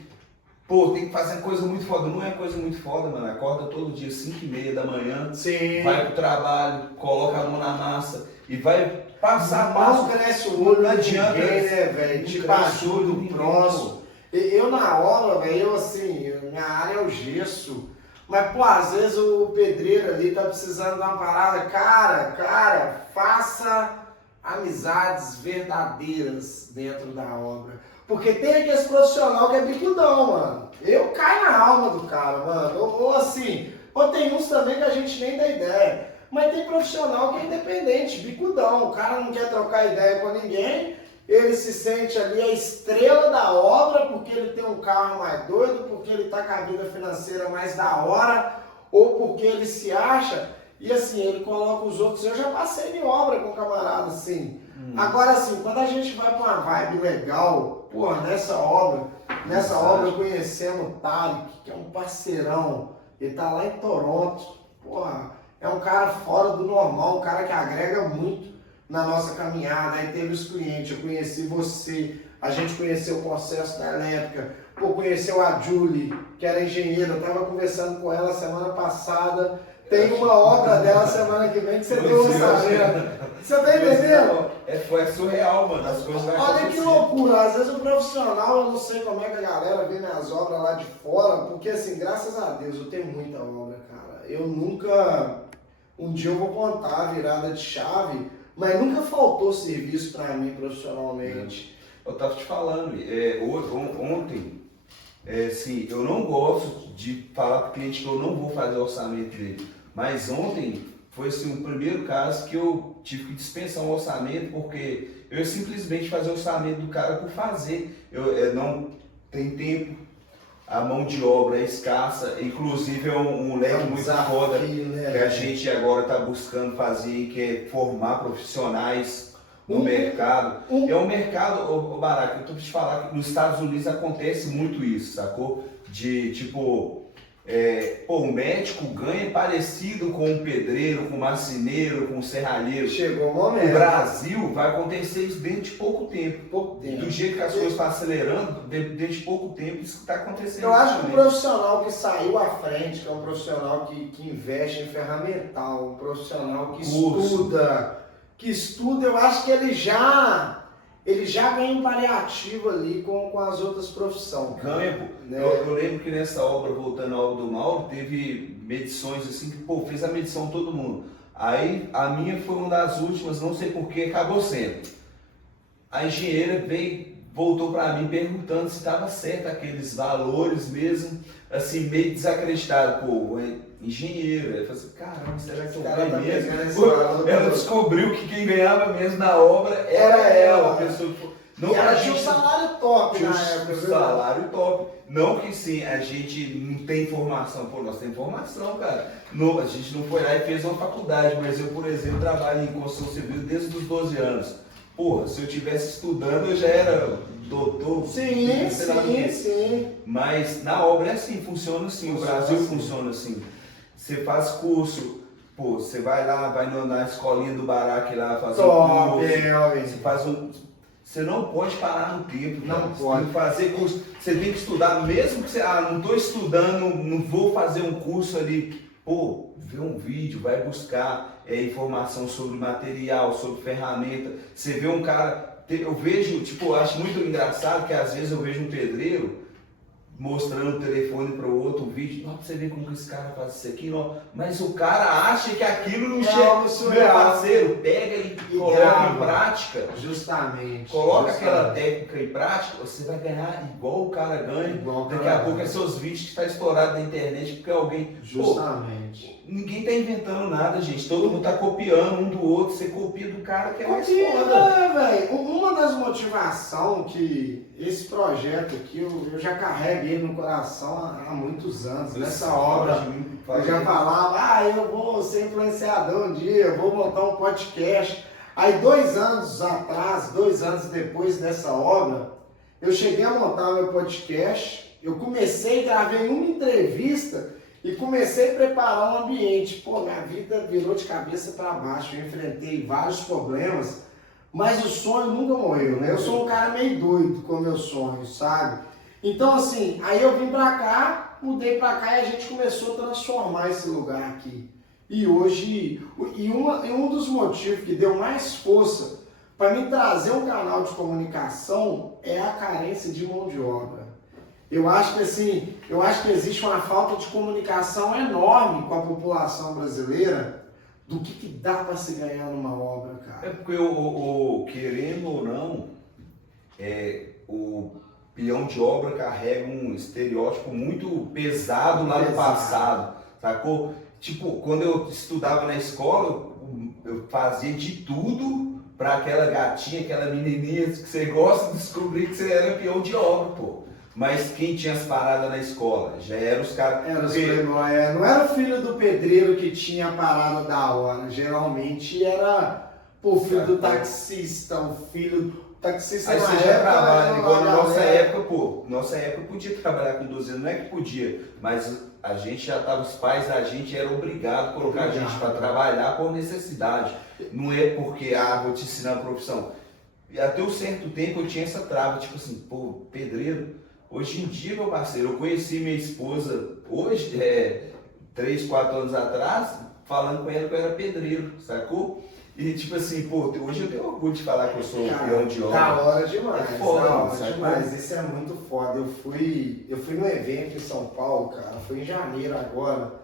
pô, tem que fazer uma coisa muito foda. Não é coisa muito foda, mano. Acorda todo dia, 5h30 da manhã, sim, vai pro trabalho, coloca a mão na massa e vai passar não cresce o olho, não adianta, ninguém, né, velho? Tipo, ajuda o próximo. Eu na obra, velho, eu assim, minha área é o gesso. Mas, pô, às vezes o pedreiro ali tá precisando de uma parada. Cara, faça amizades verdadeiras dentro da obra. Porque tem aqueles profissional que é bicudão, mano. Eu caio na alma do cara, mano. Ou assim, ou tem uns também que a gente nem dá ideia. Mas tem profissional que é independente, bicudão. O cara não quer trocar ideia com ninguém. Ele se sente ali a estrela da obra porque ele tem um carro mais doido, porque ele está com a vida financeira mais da hora, ou porque ele se acha, e assim, ele coloca os outros. Eu já passei em obra com um camarada assim. Agora assim, quando a gente vai para uma vibe legal, porra, nessa obra conhecemos o Talik, que é um parceirão, ele tá lá em Toronto, porra, é um cara fora do normal, um cara que agrega muito na nossa caminhada. Aí teve os clientes, eu conheci você, a gente conheceu o processo da elétrica, conheceu a Julie, que era engenheira, eu estava conversando com ela semana passada, tem uma obra dela semana que vem que você deu orçamento. Você tá entendendo? Foi surreal, mano, as coisas vai acontecer. Olha que loucura, às vezes o profissional, eu não sei como é que a galera vê minhas obras lá de fora, porque assim, graças a Deus, eu tenho muita obra, cara. Eu nunca, um dia eu vou contar a virada de chave, mas nunca faltou serviço para mim profissionalmente. Eu tava te falando, ontem, assim, eu não gosto de falar para o cliente que eu não vou fazer o orçamento dele, mas ontem foi assim, o primeiro caso que eu tive que dispensar um orçamento, porque eu ia simplesmente fazer o orçamento do cara por fazer. Eu não tem tempo, a mão de obra é escassa, inclusive é um leque muito desafio, foda, né, que a gente agora está buscando fazer, que é formar profissionais no mercado. É um mercado, ô Barack, eu tô pra te falar que nos Estados Unidos acontece muito isso, sacou? De tipo, um médico ganha parecido com um pedreiro, com um marceneiro, com um serralheiro. Chegou o momento. No Brasil vai acontecer isso dentro de pouco tempo. Do jeito que as coisas estão acelerando, dentro de pouco tempo isso está acontecendo. Eu acho que o profissional que saiu à frente, que é um profissional que investe em ferramental, um profissional que estuda, eu acho que ele já ganha um paliativo ali com as outras profissões. Ganha, né? Eu lembro que nessa obra, voltando à obra do Mauro, teve medições assim que, fez a medição todo mundo. Aí a minha foi uma das últimas, não sei porquê, acabou sendo. A engenheira voltou para mim perguntando se estava certo aqueles valores mesmo, assim, meio desacreditado. Engenheiro. Ela falou assim, caramba, será que eu ganho mesmo? Ela descobriu que quem ganhava mesmo na obra era ela, a pessoa que... Não, ela tinha um salário top na época. Salário top. Não que sim, a gente não tem informação. Nós temos informação, cara. A gente não foi lá e fez uma faculdade, mas eu, por exemplo, trabalho em construção civil desde os 12 anos. Se eu estivesse estudando, eu já era doutor. Sim. Mas na obra é assim, funciona assim. O Brasil funciona assim. Você faz curso, você vai lá, vai na escolinha do Barack lá fazer um curso. Você faz Você não pode parar no tempo, não cara. pode. Você tem que fazer curso, você tem que estudar, mesmo que você, não estou estudando, não vou fazer um curso ali. Vê um vídeo, vai buscar informação sobre material, sobre ferramenta. Você vê um cara, eu vejo, acho muito engraçado que às vezes eu vejo um pedreiro mostrando o telefone para o outro vídeo, pra você ver como que esse cara faz isso aqui, mas o cara acha que aquilo não chega. Meu parceiro, pega e coloca em prática. Justamente. Aquela técnica em prática, você vai ganhar igual o cara ganha. Daqui a pouco é seus vídeos que está estourado na internet porque alguém... Justamente. Ninguém tá inventando nada, gente. Todo mundo tá copiando um do outro. Você copia do cara que é mais foda. Velho. Uma das motivações que esse projeto aqui, eu já carrego ele no coração há muitos anos. Nessa obra, eu já falava, eu vou ser influenciador um dia, eu vou montar um podcast. Aí 2 anos atrás, 2 anos depois dessa obra, eu cheguei a montar meu podcast. Eu comecei, gravei uma entrevista e comecei a preparar um ambiente. Minha vida virou de cabeça para baixo. Eu enfrentei vários problemas, mas o sonho nunca morreu, né? Eu sou um cara meio doido com meus sonhos, sabe? Então, assim, aí eu vim para cá, mudei para cá e a gente começou a transformar esse lugar aqui. E hoje, um dos motivos que deu mais força para me trazer um canal de comunicação é a carência de mão de obra. Eu acho que existe uma falta de comunicação enorme com a população brasileira do que dá para se ganhar numa obra, cara. É porque, querendo ou não, o peão de obra carrega um estereótipo muito pesado lá no passado, sacou? Quando eu estudava na escola, eu fazia de tudo para aquela gatinha, aquela menininha que você gosta de descobrir que você era peão de obra, Mas quem tinha as paradas na escola? Já eram os caras... Não era o filho do pedreiro que tinha a parada da hora. Geralmente era o filho do taxista, o filho do taxista. Aí você já trabalha, igual na nossa época, nossa época podia trabalhar com 12 anos, não é que podia, mas a gente já estava, os pais da gente eram obrigados a colocar a gente para trabalhar por necessidade. Não é porque, vou te ensinar a profissão. E até um certo tempo eu tinha essa trava, pedreiro. Hoje em dia, meu parceiro, eu conheci minha esposa hoje, 3, 4 anos atrás, falando com ela que eu era pedreiro, sacou? E hoje eu tenho orgulho de falar que eu sou peão de obra. Da hora demais, foda, demais, isso é muito foda. Eu fui num evento em São Paulo, cara, foi em janeiro agora,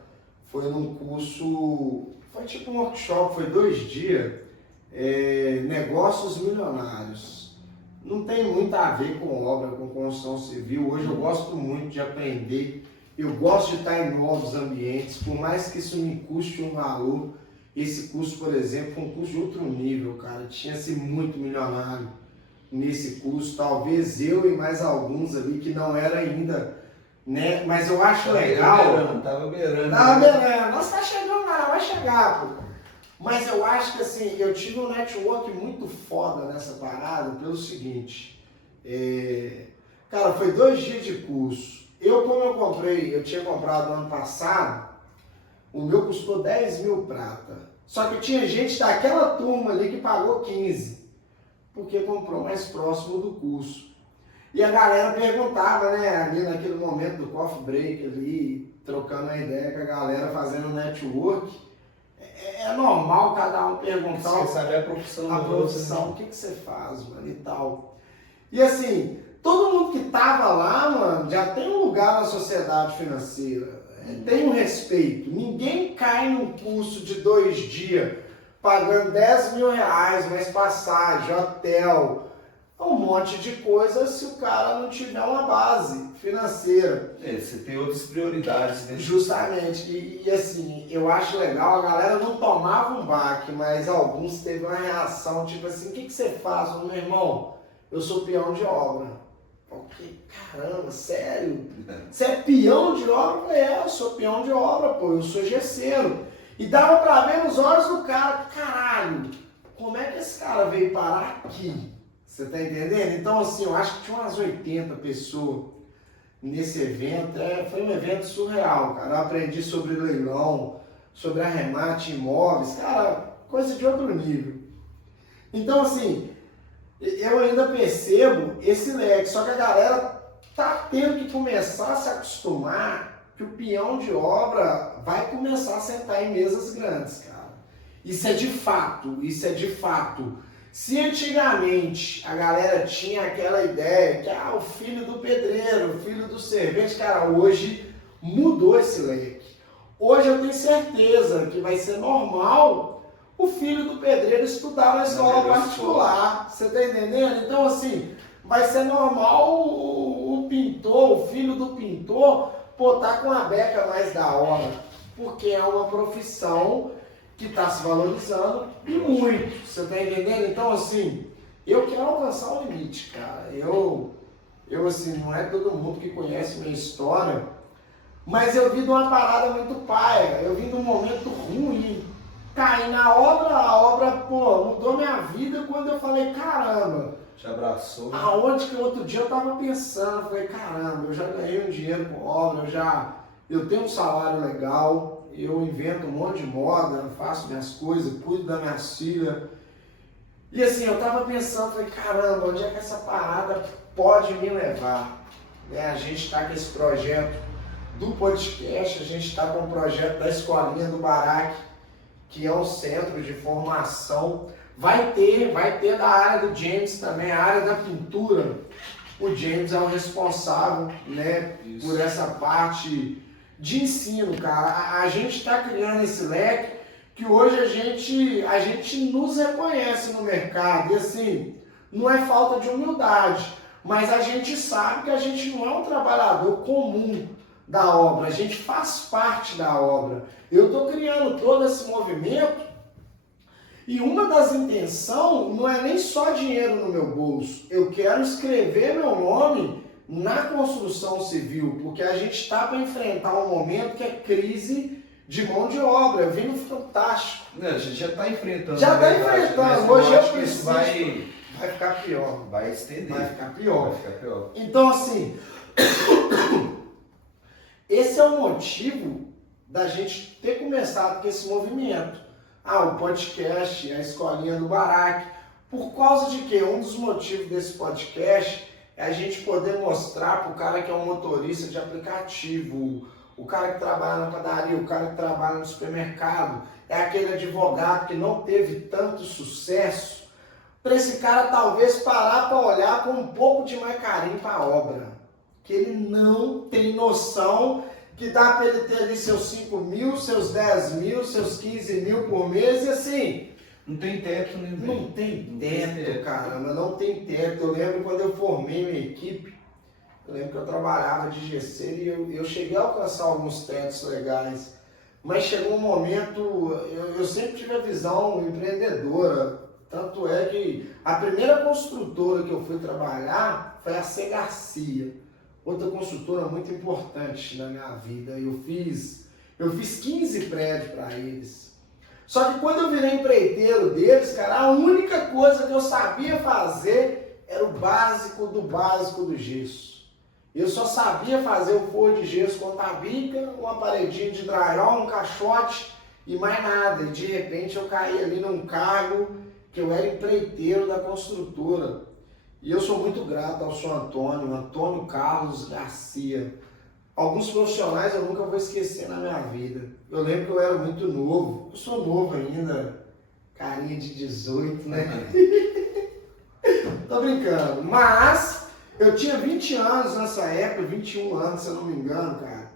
foi num curso, foi tipo um workshop, foi 2 dias, negócios milionários. Não tem muito a ver com obra, com construção civil. Hoje eu gosto muito de aprender, eu gosto de estar em novos ambientes, por mais que isso me custe um valor. Esse curso, por exemplo, foi um curso de outro nível, cara. Tinha-se muito milionário nesse curso, talvez eu e mais alguns ali que não era ainda, né? Mas eu acho legal. Tava beirando. Nós tá chegando lá, vai chegar, Mas eu acho que assim, eu tive um network muito foda nessa parada pelo seguinte. Cara, foi 2 dias de curso. Eu tinha comprado ano passado, o meu custou 10 mil prata. Só que tinha gente daquela turma ali que pagou 15, porque comprou mais próximo do curso. E a galera perguntava, né, ali naquele momento do coffee break ali, trocando uma ideia com a galera, fazendo network. É normal cada um perguntar. Você sabe a profissão. O que você faz, mano, e tal. E assim, todo mundo que tava lá, mano, já tem um lugar na sociedade financeira. Tem um respeito. Ninguém cai num curso de 2 dias pagando 10 mil reais, mais passagem, hotel, um monte de coisa se o cara não tiver uma base financeira. Você tem outras prioridades, né? Justamente. E assim, eu acho legal, a galera não tomava um baque, mas alguns teve uma reação, tipo assim, o que você faz? Meu irmão, eu sou peão de obra. Porque, caramba, sério? Você é peão de obra? Eu falei, eu sou peão de obra, pô, eu sou gesseiro. E dava pra ver nos olhos do cara, caralho, como é que esse cara veio parar aqui? Você tá entendendo? Então, assim, eu acho que tinha umas 80 pessoas nesse evento. Foi um evento surreal, cara. Eu aprendi sobre leilão, sobre arremate imóveis, cara, coisa de outro nível. Então, assim, eu ainda percebo esse leque, só que a galera tá tendo que começar a se acostumar que o peão de obra vai começar a sentar em mesas grandes, cara. Isso é de fato. Se antigamente a galera tinha aquela ideia que o filho do pedreiro, o filho do servente, cara, hoje mudou esse leque. Hoje eu tenho certeza que vai ser normal o filho do pedreiro estudar na escola particular. Você tá entendendo? Então, assim, vai ser normal o pintor, o filho do pintor, tá com a beca mais da hora, porque é uma profissão que está se valorizando e muito, você está entendendo? Então, assim, eu quero alcançar o limite, cara. Eu assim, não é todo mundo que conhece minha história, mas eu vim de uma parada muito paia, eu vim de um momento ruim. Caí na obra, a obra, mudou minha vida quando eu falei, caramba. Te abraçou. Aonde que outro dia eu tava pensando, eu falei, caramba, eu já ganhei um dinheiro com obra, eu tenho um salário legal, eu invento um monte de moda, faço minhas coisas, cuido das minhas filhas. E assim, eu tava pensando, falei, caramba, onde é que essa parada pode me levar? A gente está com esse projeto do podcast, a gente está com o projeto da Escolinha do Barack, que é um centro de formação. Vai ter da área do James também, a área da pintura. O James é o responsável, né, por essa parte de ensino, cara. A gente está criando esse leque que hoje a gente nos reconhece no mercado. E assim, não é falta de humildade, mas a gente sabe que a gente não é um trabalhador comum da obra, a gente faz parte da obra. Eu estou criando todo esse movimento e uma das intenções não é nem só dinheiro no meu bolso. Eu quero escrever meu nome na construção civil, porque a gente está para enfrentar um momento que é crise de mão de obra. Eu vim no Fantástico. A gente já está enfrentando. Já está enfrentando. Hoje eu preciso. Vai ficar pior. Vai estender. Vai ficar pior. Vai ficar pior. Então, assim, esse é o motivo da gente ter começado com esse movimento. O podcast, a Escolinha do Barack. Por causa de quê? Um dos motivos desse podcast é a gente poder mostrar para o cara que é um motorista de aplicativo, o cara que trabalha na padaria, o cara que trabalha no supermercado, é aquele advogado que não teve tanto sucesso, para esse cara talvez parar para olhar com um pouco de mais carinho para a obra. Que ele não tem noção que dá para ele ter ali seus 5 mil, seus 10 mil, seus 15 mil por mês e assim... Não tem teto, né? Não tem teto, caramba, não tem teto. Eu lembro quando eu formei minha equipe, eu lembro que eu trabalhava de gesseiro e eu cheguei a alcançar alguns tetos legais. Mas chegou um momento, eu sempre tive a visão empreendedora. Tanto é que a primeira construtora que eu fui trabalhar foi a C. Garcia. Outra construtora muito importante na minha vida. Eu fiz 15 prédios para eles. Só que quando eu virei empreiteiro deles, cara, a única coisa que eu sabia fazer era o básico do gesso. Eu só sabia fazer o forro de gesso com tabica, uma paredinha de drywall, um caixote e mais nada. E de repente eu caí ali num cargo que eu era empreiteiro da construtora. E eu sou muito grato ao senhor Antônio Carlos Garcia. Alguns profissionais eu nunca vou esquecer na minha vida. Eu lembro que eu era muito novo. Eu sou novo ainda, carinha de 18, né? Tô brincando. Mas eu tinha 20 anos nessa época, 21 anos, se eu não me engano, cara.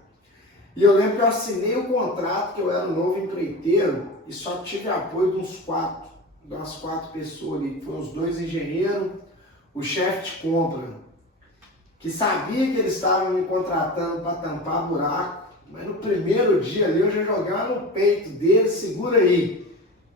E eu lembro que eu assinei o contrato, que eu era um novo empreiteiro, e só tive apoio de umas quatro pessoas ali, que foram os 2 engenheiros, o chefe de compra, que sabia que eles estavam me contratando para tampar buraco, mas no primeiro dia ali eu já jogava no peito dele, segura aí.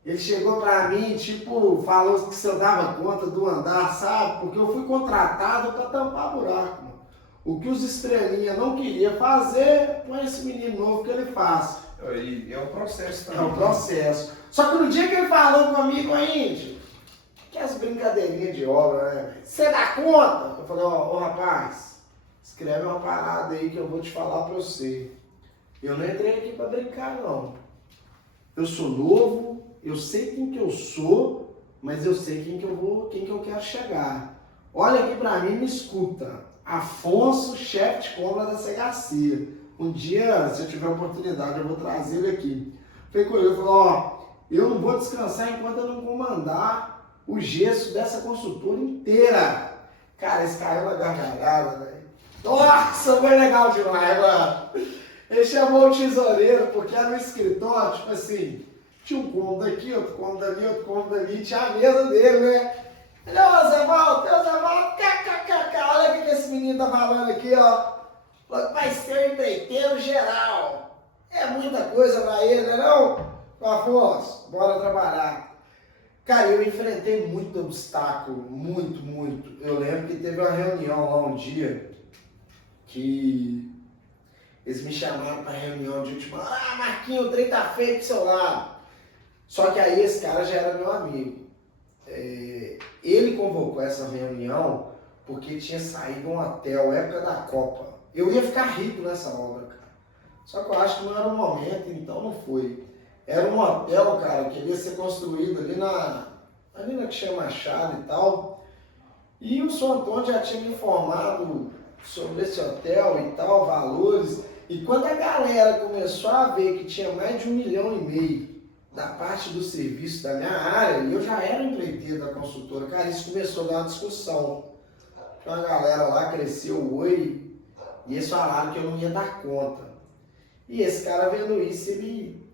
Ele chegou para mim, tipo, falou que se eu dava conta do andar, sabe? Porque eu fui contratado para tampar buraco, mano. O que os estrelinhas não queriam fazer, põe esse menino novo que ele faz. E é um processo também. É um processo. Só que no dia que ele falou comigo, aí, que as brincadeirinhas de obra, né? Você dá conta? Eu falei, ó, rapaz, escreve uma parada aí que eu vou te falar pra você. Eu não entrei aqui pra brincar, não. Eu sou novo, eu sei quem que eu sou, mas eu sei quem que eu quero chegar. Olha aqui pra mim e me escuta. Afonso, chefe de compra da Garcia. Um dia, se eu tiver oportunidade, eu vou trazer ele aqui. Falei com ele, eu falei, ó, eu não vou descansar enquanto eu não comandar o gesso dessa construtora inteira. Cara, esse caiu na gargalhada, velho. Nossa, foi legal demais, mano. Ele chamou o tesoureiro, porque era um escritório, tipo assim, tinha um cômodo aqui, outro cômodo ali, outro cômodo ali, tinha a mesa dele, né? Ele, ô Zé Valdo, kkkk, olha o que esse menino tá falando aqui, ó. Vai ser empreiteiro geral. É muita coisa pra ele, né não? Afonso, bora trabalhar. Cara, eu enfrentei muito obstáculo, muito. Eu lembro que teve uma reunião lá um dia que eles me chamaram pra reunião de última. Ah, Marquinhos, o trem tá feio pro seu lado. Só que aí esse cara já era meu amigo. Ele convocou essa reunião porque tinha saído um hotel, época da Copa. Eu ia ficar rico nessa obra, cara. Só que eu acho que não era o momento, então não foi. Era um hotel, cara, que ia ser construído ali na que chama Machado e tal. E o senhor Antônio já tinha me informado sobre esse hotel e tal, valores. E quando a galera começou a ver que tinha mais de 1,5 milhão da parte do serviço da minha área, e eu já era empreiteiro da construtora, cara, isso começou a dar uma discussão. Então a galera lá cresceu o oi, e eles falaram que eu não ia dar conta. E esse cara vendo isso, ele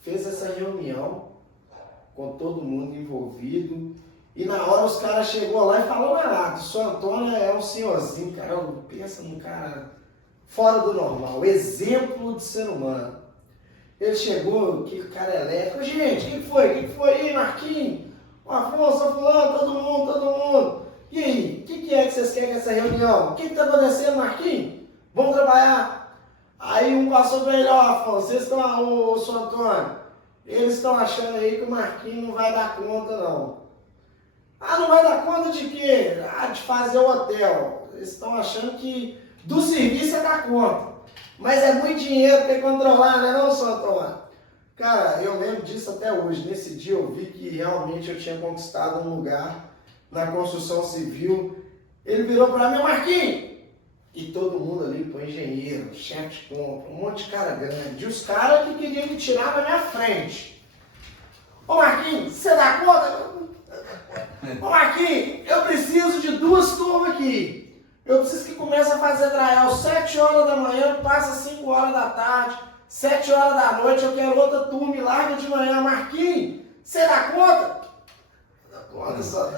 fez essa reunião com todo mundo envolvido, e na hora os caras chegou lá e falou nada. O senhor Antônio é um senhorzinho, cara, pensa num cara fora do normal, exemplo de ser humano. Ele chegou, que cara elétrico. Gente, o que foi? O que foi aí, Marquinhos? O Afonso, fulano, todo mundo. E aí, o que é que vocês querem nessa reunião? O que está acontecendo, Marquinhos? Vamos trabalhar. Aí um passou para ele, ó, Afonso, vocês estão, ô, senhor Antônio, eles estão achando aí que o Marquinhos não vai dar conta, não. Ah, não vai dar conta de quê? Ah, de fazer o hotel. Eles estão achando que do serviço é dar conta. Mas é muito dinheiro para controlar, né não, senhor Antônio? Cara, eu lembro disso até hoje. Nesse dia eu vi que realmente eu tinha conquistado um lugar na construção civil. Ele virou para mim, Marquinhos! E todo mundo ali, pô, engenheiro, chefe de compra, um monte de cara grande. E os caras que queriam me tirar da minha frente. Ô Marquinhos, você dá conta? Ô Marquinhos, eu preciso de 2 turmas aqui. Eu preciso que comece a fazer trial 7 horas da manhã, passa 5 horas da tarde, 7 horas da noite, eu quero outra turma e larga de manhã. Marquinhos, você dá conta? Dá conta, só.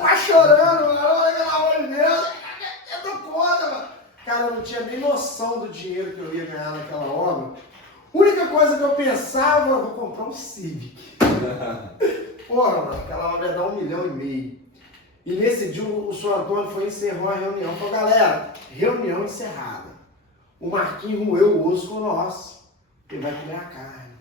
Quase chorando, mano, pelo amor de Deus, eu dou conta, mano. Cara, eu não tinha nem noção do dinheiro que eu ia ganhar naquela obra. A única coisa que eu pensava, eu vou comprar um Civic. Porra, mano, aquela obra ia dar 1,5 milhão. E nesse dia o senhor Antônio foi encerrou a reunião. Falou, galera, reunião encerrada. O Marquinhos roeu o osso com nós. Ele vai comer a carne.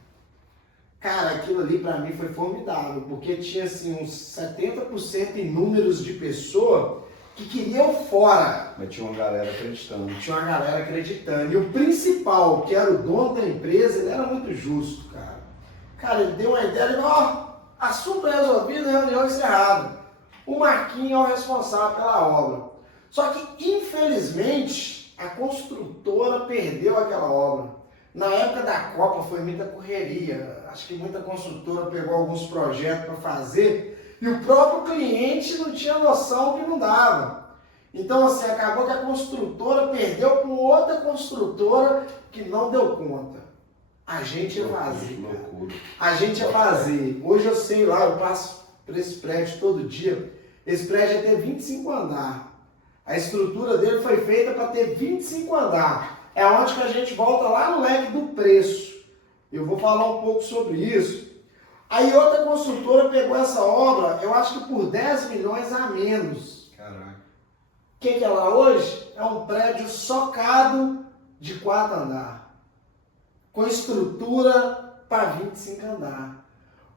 Cara, aquilo ali pra mim foi formidável, porque tinha assim uns 70% em números de pessoa que queriam fora. Mas tinha uma galera acreditando. Tinha uma galera acreditando. E o principal, que era o dono da empresa, ele era muito justo, cara. Cara, ele deu uma ideia, ele falou, ó, assunto resolvido, reunião encerrada. O Marquinhos é o responsável pela obra. Só que, infelizmente, a construtora perdeu aquela obra. Na época da Copa foi muita correria. Acho que muita construtora pegou alguns projetos para fazer e o próprio cliente não tinha noção que não dava. Então, assim, acabou que a construtora perdeu com outra construtora que não deu conta. A gente ia fazer. Loucura. A gente ia fazer. Hoje eu sei lá, eu passo por esse prédio todo dia. Esse prédio ia ter 25 andares. A estrutura dele foi feita para ter 25 andares. É onde que a gente volta lá no leque do preço. Eu vou falar um pouco sobre isso. Aí outra construtora pegou essa obra, eu acho que por 10 milhões a menos. Caraca. O que é lá hoje? É um prédio socado de 4 andares. Com estrutura para 25 andares.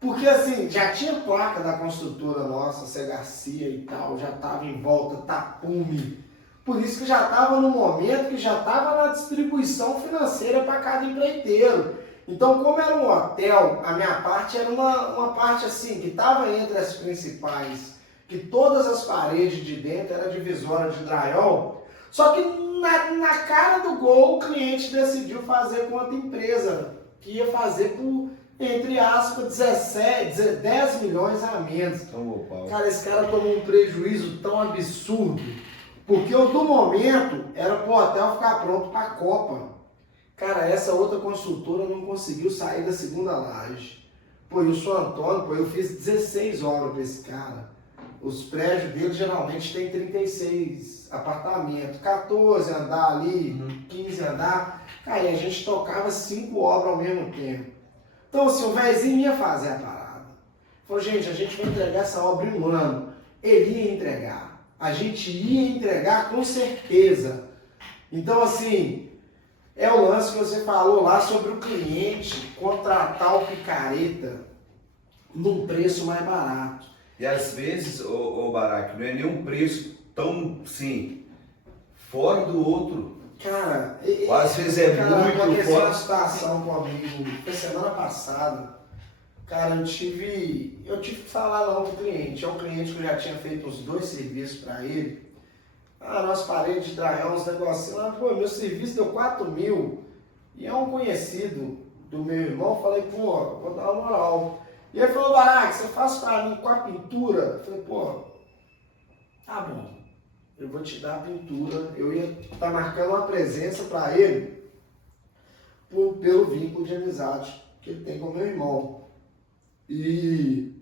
Porque assim, já tinha placa da construtora nossa, C. Garcia e tal, já estava em volta, Tapume. Por isso que já estava no momento que já estava na distribuição financeira para cada empreiteiro. Então, como era um hotel, a minha parte era uma parte assim, que estava entre as principais, que todas as paredes de dentro eram divisória de drywall. Só que na cara do gol, o cliente decidiu fazer com outra empresa, que ia fazer por, entre aspas, 10 milhões a menos. Tomou pau. Cara, esse cara tomou um prejuízo tão absurdo. Porque o do momento era para o hotel ficar pronto para a Copa. Cara, essa outra construtora não conseguiu sair da segunda laje. Pô, e o São Antônio, pô, eu fiz 16 obras para esse cara. Os prédios dele geralmente tem 36 apartamentos, 14 andar ali, 15 andar. Cara, e a gente tocava 5 obras ao mesmo tempo. Então, assim, o velhinho ia fazer a parada. Falou, gente, a gente vai entregar essa obra em um ano. Ele ia entregar. A gente ia entregar com certeza. Então, assim, é o lance que você falou lá sobre o cliente contratar o picareta num preço mais barato. E às vezes, ô Barack, não é nenhum preço tão, sim, fora do outro. Cara, ou às vezes é cara, muito aconteceu fora. uma situação comigo, foi semana passada. Cara, eu tive que falar não com o cliente. É um cliente que eu já tinha feito uns 2 serviços para ele. Ah, nossa parede de drywall, uns negocinhos lá. Pô, meu serviço deu 4 mil. E é um conhecido do meu irmão. Eu falei, pô, vou dar uma moral. E ele falou, Barack, você faz para mim com a pintura? Eu falei, pô, tá bom. Eu vou te dar a pintura. Eu ia estar marcando uma presença para ele pelo vínculo de amizade que ele tem com o meu irmão. E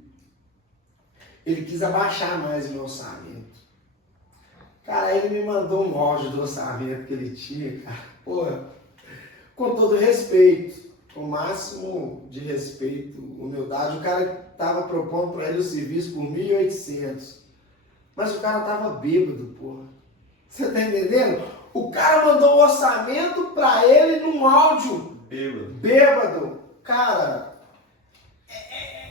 ele quis abaixar mais o meu orçamento. Cara, ele me mandou um áudio do orçamento que ele tinha, cara. Porra, com todo respeito, com o máximo de respeito, humildade, o cara tava propondo para ele o serviço por 1.800. Mas o cara tava bêbado, porra. Você tá entendendo? O cara mandou um orçamento para ele num áudio bêbado. Cara,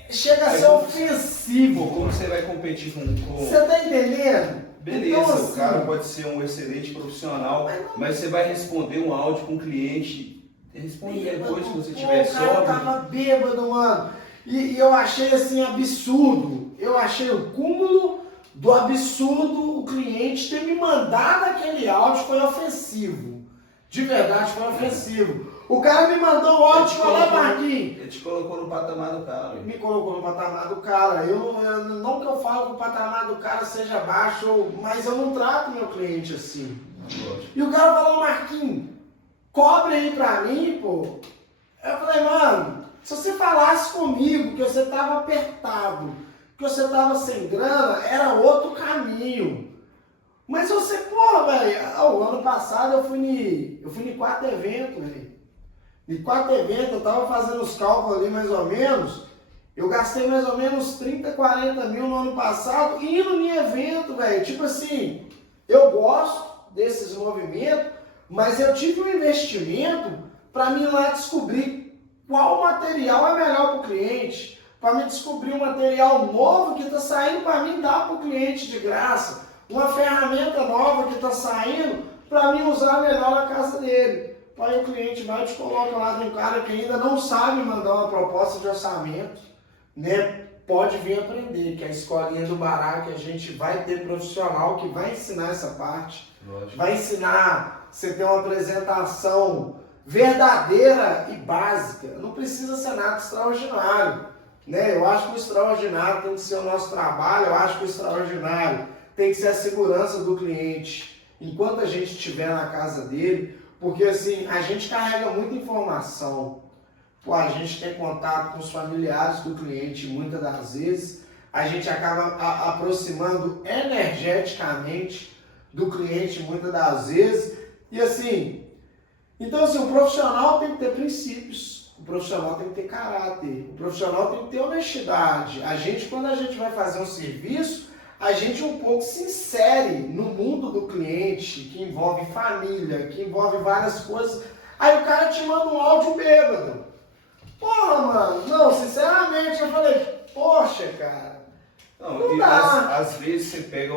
chega a ser ofensivo. Como você vai competir com... Você tá entendendo? Beleza, então, assim, o cara pode ser um excelente profissional, mas você vai responder um áudio com um cliente, responde depois que você tiver sóbrio. O cara tava bêbado, mano. E eu achei assim absurdo. Eu achei o cúmulo do absurdo o cliente ter me mandado aquele áudio, foi ofensivo. De verdade foi ofensivo. O cara me mandou o áudio e falou, Marquinhos. Ele te colocou no patamar do cara. Me colocou no patamar do cara. Não que eu falo que o patamar do cara seja baixo, mas eu não trato meu cliente assim. E o cara falou, Marquinhos, cobre aí pra mim, pô. Eu falei, mano, se você falasse comigo que você tava apertado, que você tava sem grana, era outro caminho. Mas você, pô, velho, o ano passado eu fui em 4 eventos, velho. Em 4 eventos, eu tava fazendo os cálculos ali mais ou menos, eu gastei mais ou menos 30, 40 mil no ano passado indo em evento, velho. Tipo assim, eu gosto desses movimentos, mas eu tive um investimento para mim lá descobrir qual material é melhor para o cliente, para me descobrir um material novo que está saindo para mim dar para o cliente de graça, uma ferramenta nova que está saindo para mim usar melhor na casa dele. Aí o cliente vai e te coloca lá de um cara que ainda não sabe mandar uma proposta de orçamento, né? Pode vir aprender, que a escolinha do Barack a gente vai ter profissional que vai ensinar essa parte, Lógico. vai ensinar você ter uma apresentação verdadeira e básica, não precisa ser nada extraordinário, né? Eu acho que o extraordinário tem que ser o nosso trabalho, eu acho que o extraordinário tem que ser a segurança do cliente, enquanto a gente estiver na casa dele, porque assim, a gente carrega muita informação. Pô, a gente tem contato com os familiares do cliente, muitas das vezes a gente acaba aproximando energeticamente do cliente, muitas das vezes, e assim, então assim, o profissional tem que ter princípios, o profissional tem que ter caráter, o profissional tem que ter honestidade. A gente, quando a gente vai fazer um serviço, a gente um pouco se insere no mundo do cliente, que envolve família, que envolve várias coisas. Aí o cara te manda um áudio bêbado. Porra, mano, não, sinceramente, eu falei, poxa, cara, não dá. Às vezes você pega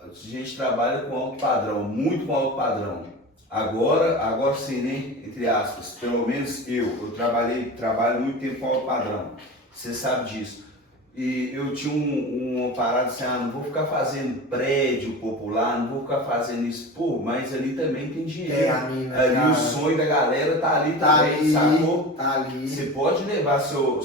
a gente trabalha com alto padrão, muito com alto padrão. Agora sim, né? Entre aspas, pelo menos eu trabalho muito tempo com alto padrão. Você sabe disso. E eu tinha uma parada assim, não vou ficar fazendo prédio popular, não vou ficar fazendo isso. Pô, mas ali também tem dinheiro. Ali cara, o sonho da galera tá ali também, sacou? Tá ali. Você pode levar seu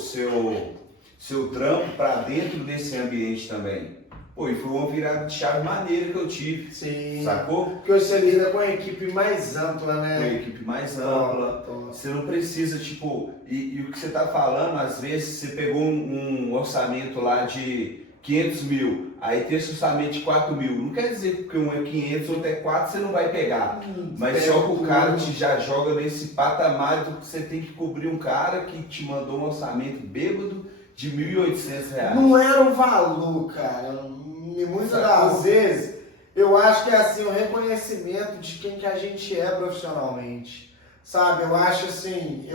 trampo para dentro desse ambiente também. Pô, e foi uma virada de chave maneira que eu tive. Sim. Sacou? Porque você lida com a equipe mais ampla, né? Com a equipe mais ampla. Você não precisa, tipo... E o que você tá falando, às vezes, você pegou um orçamento lá de 500 mil, aí tem esse orçamento de 4 mil. Não quer dizer que um é 500, outro é 4, você não vai pegar. Mas só que o cara te já joga nesse patamar do que você tem que cobrir um cara que te mandou um orçamento bêbado de R$1.800. Não era o valor, cara. E muitas das vezes, eu acho que é assim, o reconhecimento de quem que a gente é profissionalmente. Sabe, eu acho assim,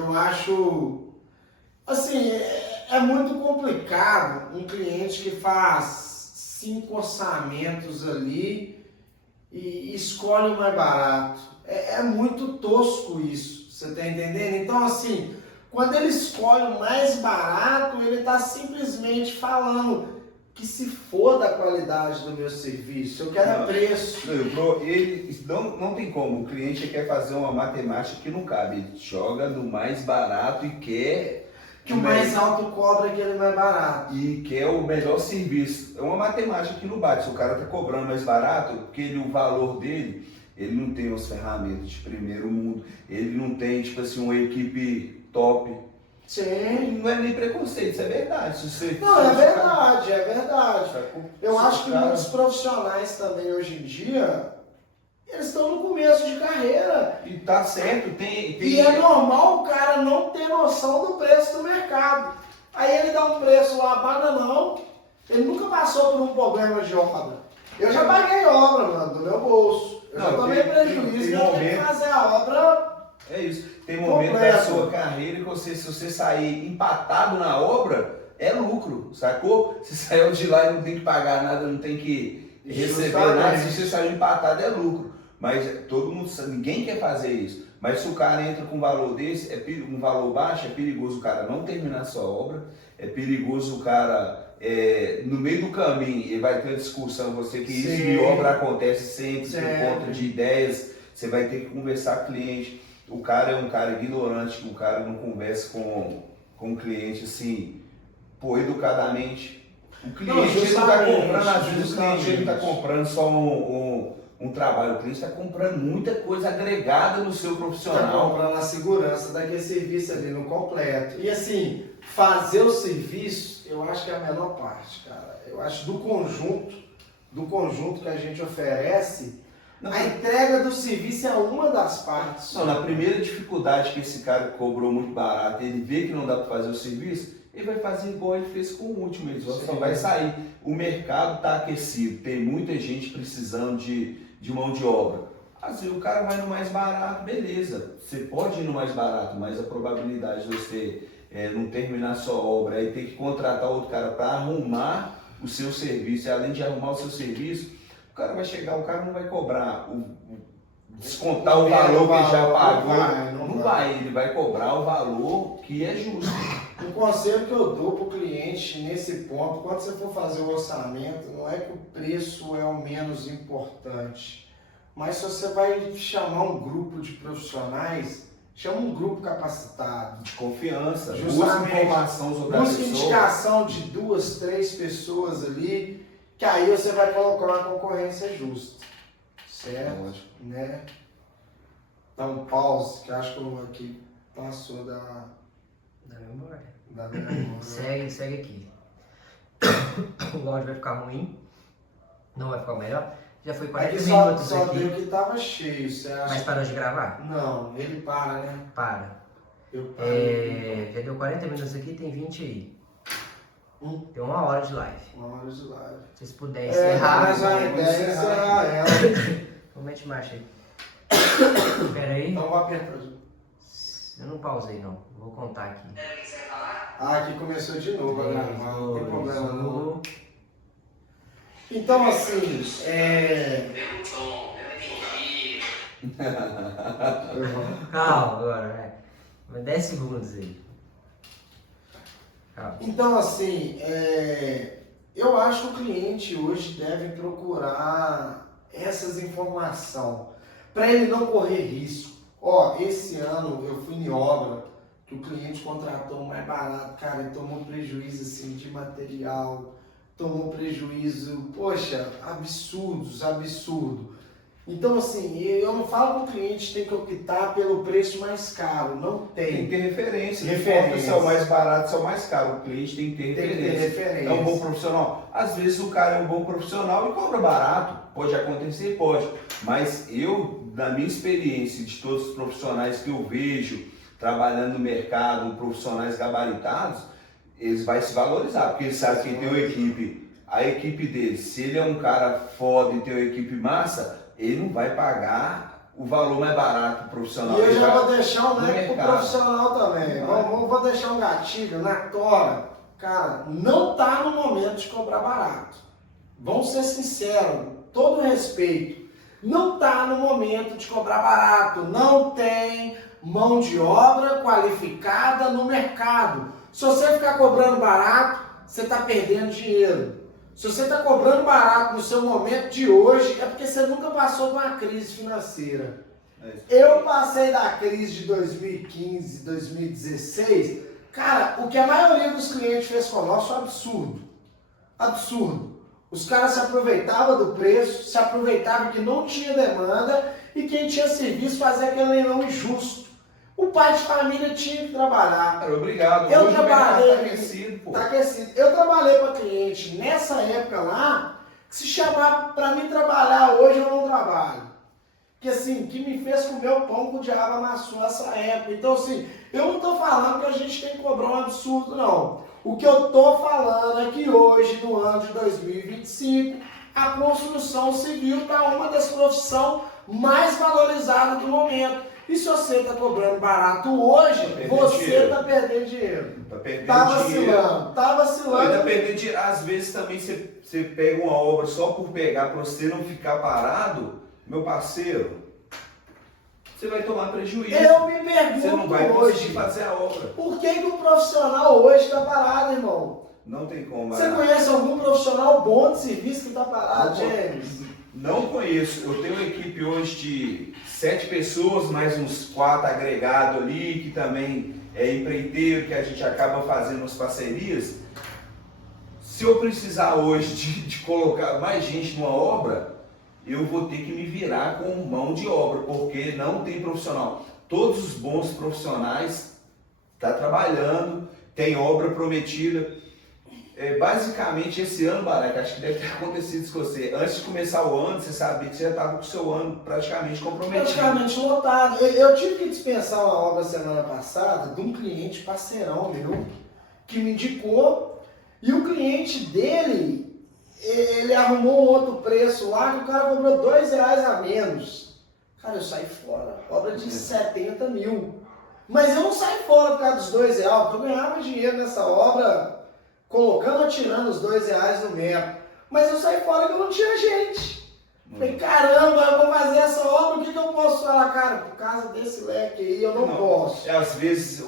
é muito complicado um cliente que faz 5 orçamentos ali e escolhe o mais barato. É muito tosco isso, você tá entendendo? Então, assim, quando ele escolhe o mais barato, ele está simplesmente falando que se for da qualidade do meu serviço, eu quero preço. Ele não tem como, o cliente quer fazer uma matemática que não cabe, ele joga no mais barato e quer... Que o mais alto cobra aquele mais barato. E quer o melhor serviço. É uma matemática que não bate, se o cara está cobrando mais barato, porque o valor dele, ele não tem as ferramentas de primeiro mundo, ele não tem, tipo assim, uma equipe top. Sim. Não é nem preconceito, isso é verdade. Não, é verdade, é verdade. Eu acho que muitos profissionais também hoje em dia, eles estão no começo de carreira. E tá certo, E é normal o cara não ter noção do preço do mercado. Aí ele dá um preço lá, bananão, ele nunca passou por um problema de obra. Eu já paguei obra, mano, do meu bolso. Eu já tomei prejuízo e eu tenho que fazer a obra. É isso. Tem momento da sua carreira que se você sair empatado na obra, é lucro, sacou? Você saiu de lá e não tem que pagar nada, não tem que receber nada. Se você sair empatado, é lucro. Mas todo mundo sabe, ninguém quer fazer isso. Mas se o cara entra com um valor desse, um valor baixo, é perigoso o cara não terminar a sua obra, é perigoso o cara, no meio do caminho, ele vai ter uma discussão, você que isso de obra acontece sempre por conta de ideias, você vai ter que conversar com o cliente. O cara é um cara ignorante, o cara não conversa com o cliente assim, pô, educadamente. O cliente ele não está comprando, às vezes o cliente ele está comprando só um trabalho, o cliente está comprando muita coisa agregada no seu profissional. Está comprando a segurança daquele serviço ali no completo. E assim, fazer o serviço, eu acho que é a menor parte, cara. Eu acho do conjunto que a gente oferece, a entrega do serviço é uma das partes. Não, na primeira dificuldade que esse cara cobrou muito barato, ele vê que não dá para fazer o serviço, ele vai fazer igual ele fez com o último, ele só vai sair. O mercado está aquecido, tem muita gente precisando de mão de obra. Às vezes o cara vai no mais barato, beleza. Você pode ir no mais barato, mas a probabilidade de você não terminar a sua obra e ter que contratar outro cara para arrumar o seu serviço, e além de arrumar o seu serviço, o cara vai chegar, o cara não vai cobrar, descontar o valor que ele já pagou. Não vai, ele vai cobrar o valor que é justo. O conselho que eu dou para o cliente nesse ponto, quando você for fazer o orçamento, não é que o preço é o menos importante, mas se você vai chamar um grupo de profissionais, chama um grupo capacitado. De confiança, busca informação sobre a pessoa. Busca indicação de 2, 3 pessoas ali, que aí você vai colocar uma concorrência justa. Certo? Lógico. Né? Dá um pause, que acho que eu aqui passou da memória. Da memória. Segue aqui. O áudio vai ficar ruim. Não vai ficar melhor. Já foi 40 minutos só aqui. deu que tava cheio, você acha? Mas parou de gravar? Não, ele para, né? Para. Eu paro. Já deu 40 minutos aqui, tem 20 aí. Tem 1 hora de live. 1 hora de live. Se vocês puderem encerrar. Mas a ideia é encerrar ela. Então mete marcha aí. Espera aí. Então vou apertar. Eu não pausei não. Vou contar aqui. Ah, aqui começou de novo a gravar, não tem problema não. 1. Então assim, Calma agora, vai. Mas 10 segundos aí. Calma. Então assim, eu acho que o cliente hoje deve procurar essas informações para ele não correr risco. Ó, esse ano eu fui em obra que o cliente contratou mais barato, cara, ele tomou prejuízo assim de material, tomou prejuízo, poxa, absurdo. Então assim, eu não falo que o cliente tem que optar pelo preço mais caro, não tem. Tem que ter referência. Referência. Se é o mais barato, se é o mais caro. O cliente tem que ter referência. É um bom profissional. Às vezes o cara é um bom profissional e cobra barato. Pode acontecer, pode. Mas eu, na minha experiência de todos os profissionais que eu vejo trabalhando no mercado, profissionais gabaritados, eles vão se valorizar, porque eles sabem que tem uma equipe, a equipe deles, se ele é um cara foda e tem uma equipe massa, ele não vai pagar o valor mais barato pro profissional. E eu já vou deixar um leque pro profissional também. Vou deixar um gatilho na tora. Cara, não tá no momento de cobrar barato. Vamos ser sinceros, todo respeito. Não tá no momento de cobrar barato. Não tem mão de obra qualificada no mercado. Se você ficar cobrando barato, você está perdendo dinheiro. Se você está cobrando barato no seu momento de hoje, é porque você nunca passou por uma crise financeira. Eu passei da crise de 2015, 2016. Cara, o que a maioria dos clientes fez conosco é absurdo. Absurdo. Os caras se aproveitavam do preço, se aproveitavam que não tinha demanda e quem tinha serviço fazia aquele leilão injusto. O pai de família tinha que trabalhar. Cara, obrigado. Eu hoje trabalhei. tá aquecido, pô. Tá aquecido. Eu trabalhei para cliente nessa época lá, que se chamar para mim trabalhar hoje eu não trabalho. Que assim, que me fez comer o pão que o diabo amassou nessa época. Então assim, eu não tô falando que a gente tem que cobrar um absurdo, não. O que eu tô falando é que hoje, no ano de 2025, a construção civil tá uma das profissões mais valorizadas do momento. E se você está cobrando barato hoje, você está perdendo dinheiro. Tá vacilando. Tá perdendo dinheiro. Às vezes também você pega uma obra só por pegar, para você não ficar parado, meu parceiro, você vai tomar prejuízo. Eu me pergunto você não vai hoje fazer a obra. Por que o profissional hoje está parado, irmão? Não tem como. Você conhece algum profissional bom de serviço que está parado, James? Não conheço. Eu tenho uma equipe hoje de 7 pessoas, mais uns 4 agregados ali, que também é empreiteiro, que a gente acaba fazendo as parcerias. Se eu precisar hoje de colocar mais gente numa obra, eu vou ter que me virar com mão de obra, porque não tem profissional. Todos os bons profissionais estão trabalhando, tem obra prometida. Basicamente, esse ano, Barack, acho que deve ter acontecido isso com você. Antes de começar o ano, você sabia que você já estava com o seu ano praticamente comprometido. Praticamente lotado. Eu tive que dispensar uma obra semana passada de um cliente parceirão meu, que me indicou, e o cliente dele, ele arrumou um outro preço lá, que o cara cobrou R$2 a menos. Cara, eu saí fora. Obra de 70 mil. Mas eu não saí fora por causa dos R$2, porque eu ganhava dinheiro nessa obra, colocando ou tirando os R$2 no metro. Mas eu saí fora que eu não tinha gente. Falei, caramba, eu vou fazer essa obra, o que eu posso falar? Cara, por causa desse leque aí, eu não posso. Às vezes,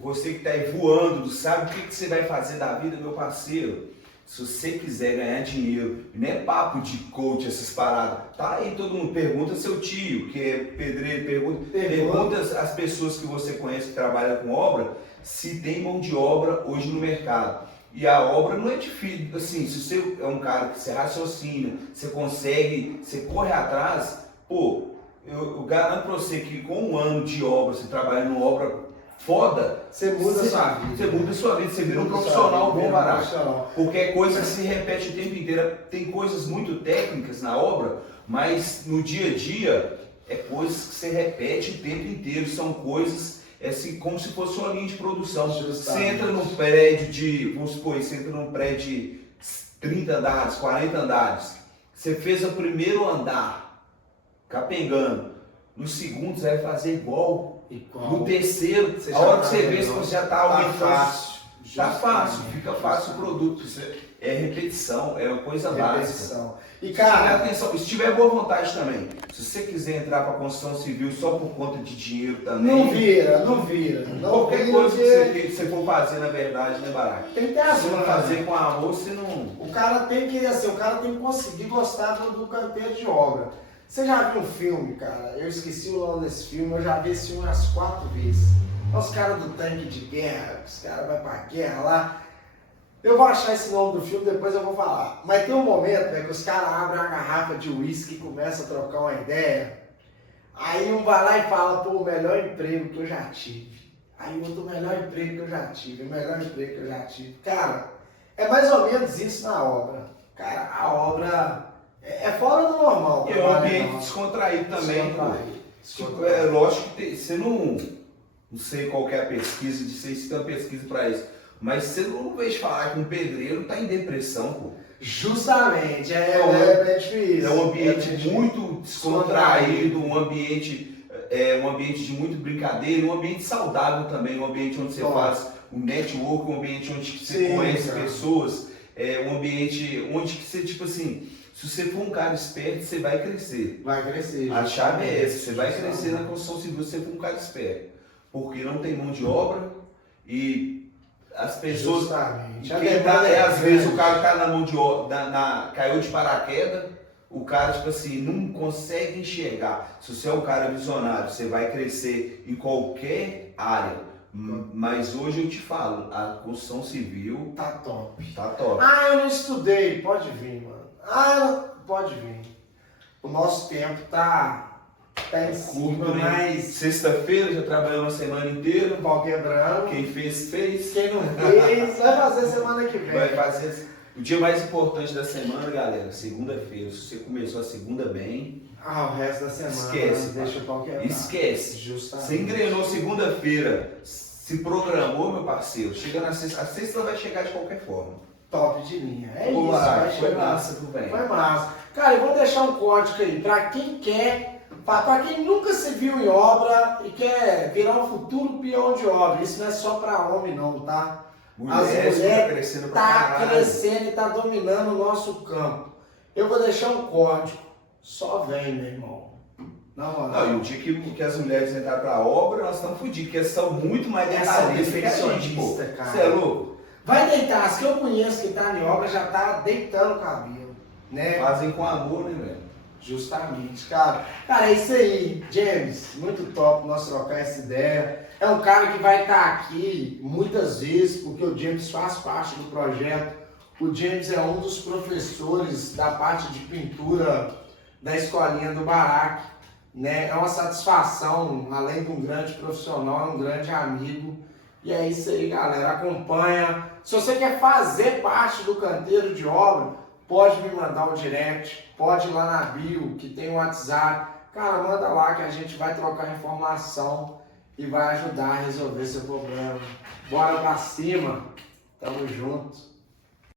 você que está aí voando, não sabe o que você vai fazer da vida, meu parceiro. Se você quiser ganhar dinheiro, não é papo de coach, essas paradas. Tá aí, todo mundo pergunta seu tio, que é pedreiro, pergunta as pessoas que você conhece que trabalham com obra, se tem mão de obra hoje no mercado. E a obra não é difícil, assim, se você é um cara que você raciocina, você consegue, você corre atrás, pô, eu garanto pra você que com um ano de obra, você trabalhando numa obra foda, você muda a sua vida. Você muda a sua vida, você vira um profissional bom barato. Porque é coisa que se repete o tempo inteiro. Tem coisas muito técnicas na obra, mas no dia a dia é coisas que se repete o tempo inteiro. São coisas assim, como se fosse uma linha de produção. Você entra num prédio de, vamos supor, você entra num prédio de 30 andares, 40 andares. Você fez o primeiro andar, capengando. No segundo você vai fazer igual. No terceiro, a hora que você vê se você já está aumentando, tá fácil, fica fácil o produto. É repetição, é uma coisa básica. E cara, atenção, se tiver boa vontade também, se você quiser entrar para a construção civil só por conta de dinheiro também. Não vira. Qualquer coisa que você for fazer, na verdade, não é barato. Tem que ter se não fazer com amor, você não. O cara tem que conseguir gostar do canteiro de obra. Você já viu um filme, cara? Eu esqueci o nome desse filme, eu já vi esse filme umas 4 vezes. Os caras do tanque de guerra, os caras vão pra guerra lá. Eu vou achar esse nome do filme, depois eu vou falar. Mas tem um momento, né, que os caras abrem uma garrafa de uísque e começam a trocar uma ideia. Aí um vai lá e fala, pô, o melhor emprego que eu já tive. Aí o outro, o melhor emprego que eu já tive, o melhor emprego que eu já tive. Cara, é mais ou menos isso na obra. Cara, a obra é fora do normal. E é um ambiente descontraído também. Tipo, é lógico que você não sei qual que é a pesquisa, de sei se tem uma pesquisa para isso, mas você não vejo falar que um pedreiro está em depressão, pô. Justamente, é difícil. É um ambiente muito descontraído, um ambiente de muito brincadeira, um ambiente saudável também, um ambiente onde você faz um network, um ambiente onde você conhece pessoas, um ambiente onde você, tipo assim, se você for um cara esperto, você vai crescer. Vai crescer. A chave é essa, você vai crescer na construção civil se você for um cara esperto. Porque não tem mão de obra e as pessoas... Justamente. Às vezes o cara tá na mão de obra, caiu de paraquedas, o cara, tipo assim, não consegue enxergar. Se você é um cara visionário, você vai crescer em qualquer área. Mas hoje eu te falo, a construção civil... Tá top. Tá top. Ah, eu não estudei. Pode vir, mano. Pode vir. O nosso tempo tá em cima, mas... Sexta-feira já trabalhou uma semana inteira. O pau quebrando. Quem fez, fez. Quem não fez, vai fazer semana que vem. Vai fazer... O dia mais importante da semana, galera, segunda-feira. Se você começou a segunda bem... o resto da semana. Esquece. Deixa o pau quebrar. Esquece. Justamente. Você engrenou segunda-feira, se programou, meu parceiro. Chega na sexta. A sexta vai chegar de qualquer forma. Top de linha. É Pô, isso, vai foi chegar. massa, tudo bem. Foi massa. Cara, eu vou deixar um código aí pra quem quer, pra quem nunca se viu em obra e quer virar um futuro peão de obra. Isso não é só pra homem não, tá? As mulheres tá crescendo pra caralho. Crescendo e tá dominando o nosso campo. Eu vou deixar um código. Só vem, meu irmão. Não, e o dia que as mulheres entraram pra obra, nós estamos fodidos, porque elas são muito mais detalhistas que a gente, pô. Você é louco? Vai deitar, as que eu conheço que tá em obra já tá deitando o cabelo, né? Fazem com amor, né, velho? Justamente, cara. Cara, é isso aí, James. Muito top nós trocar essa ideia. É um cara que vai estar aqui muitas vezes, porque o James faz parte do projeto. O James é um dos professores da parte de pintura da escolinha do Barack, né? É uma satisfação, além de um grande profissional, é um grande amigo. E é isso aí, galera. Acompanha. Se você quer fazer parte do canteiro de obra, pode me mandar um direct, pode ir lá na bio, que tem o WhatsApp. Cara, manda lá que a gente vai trocar informação e vai ajudar a resolver seu problema. Bora pra cima. Tamo junto.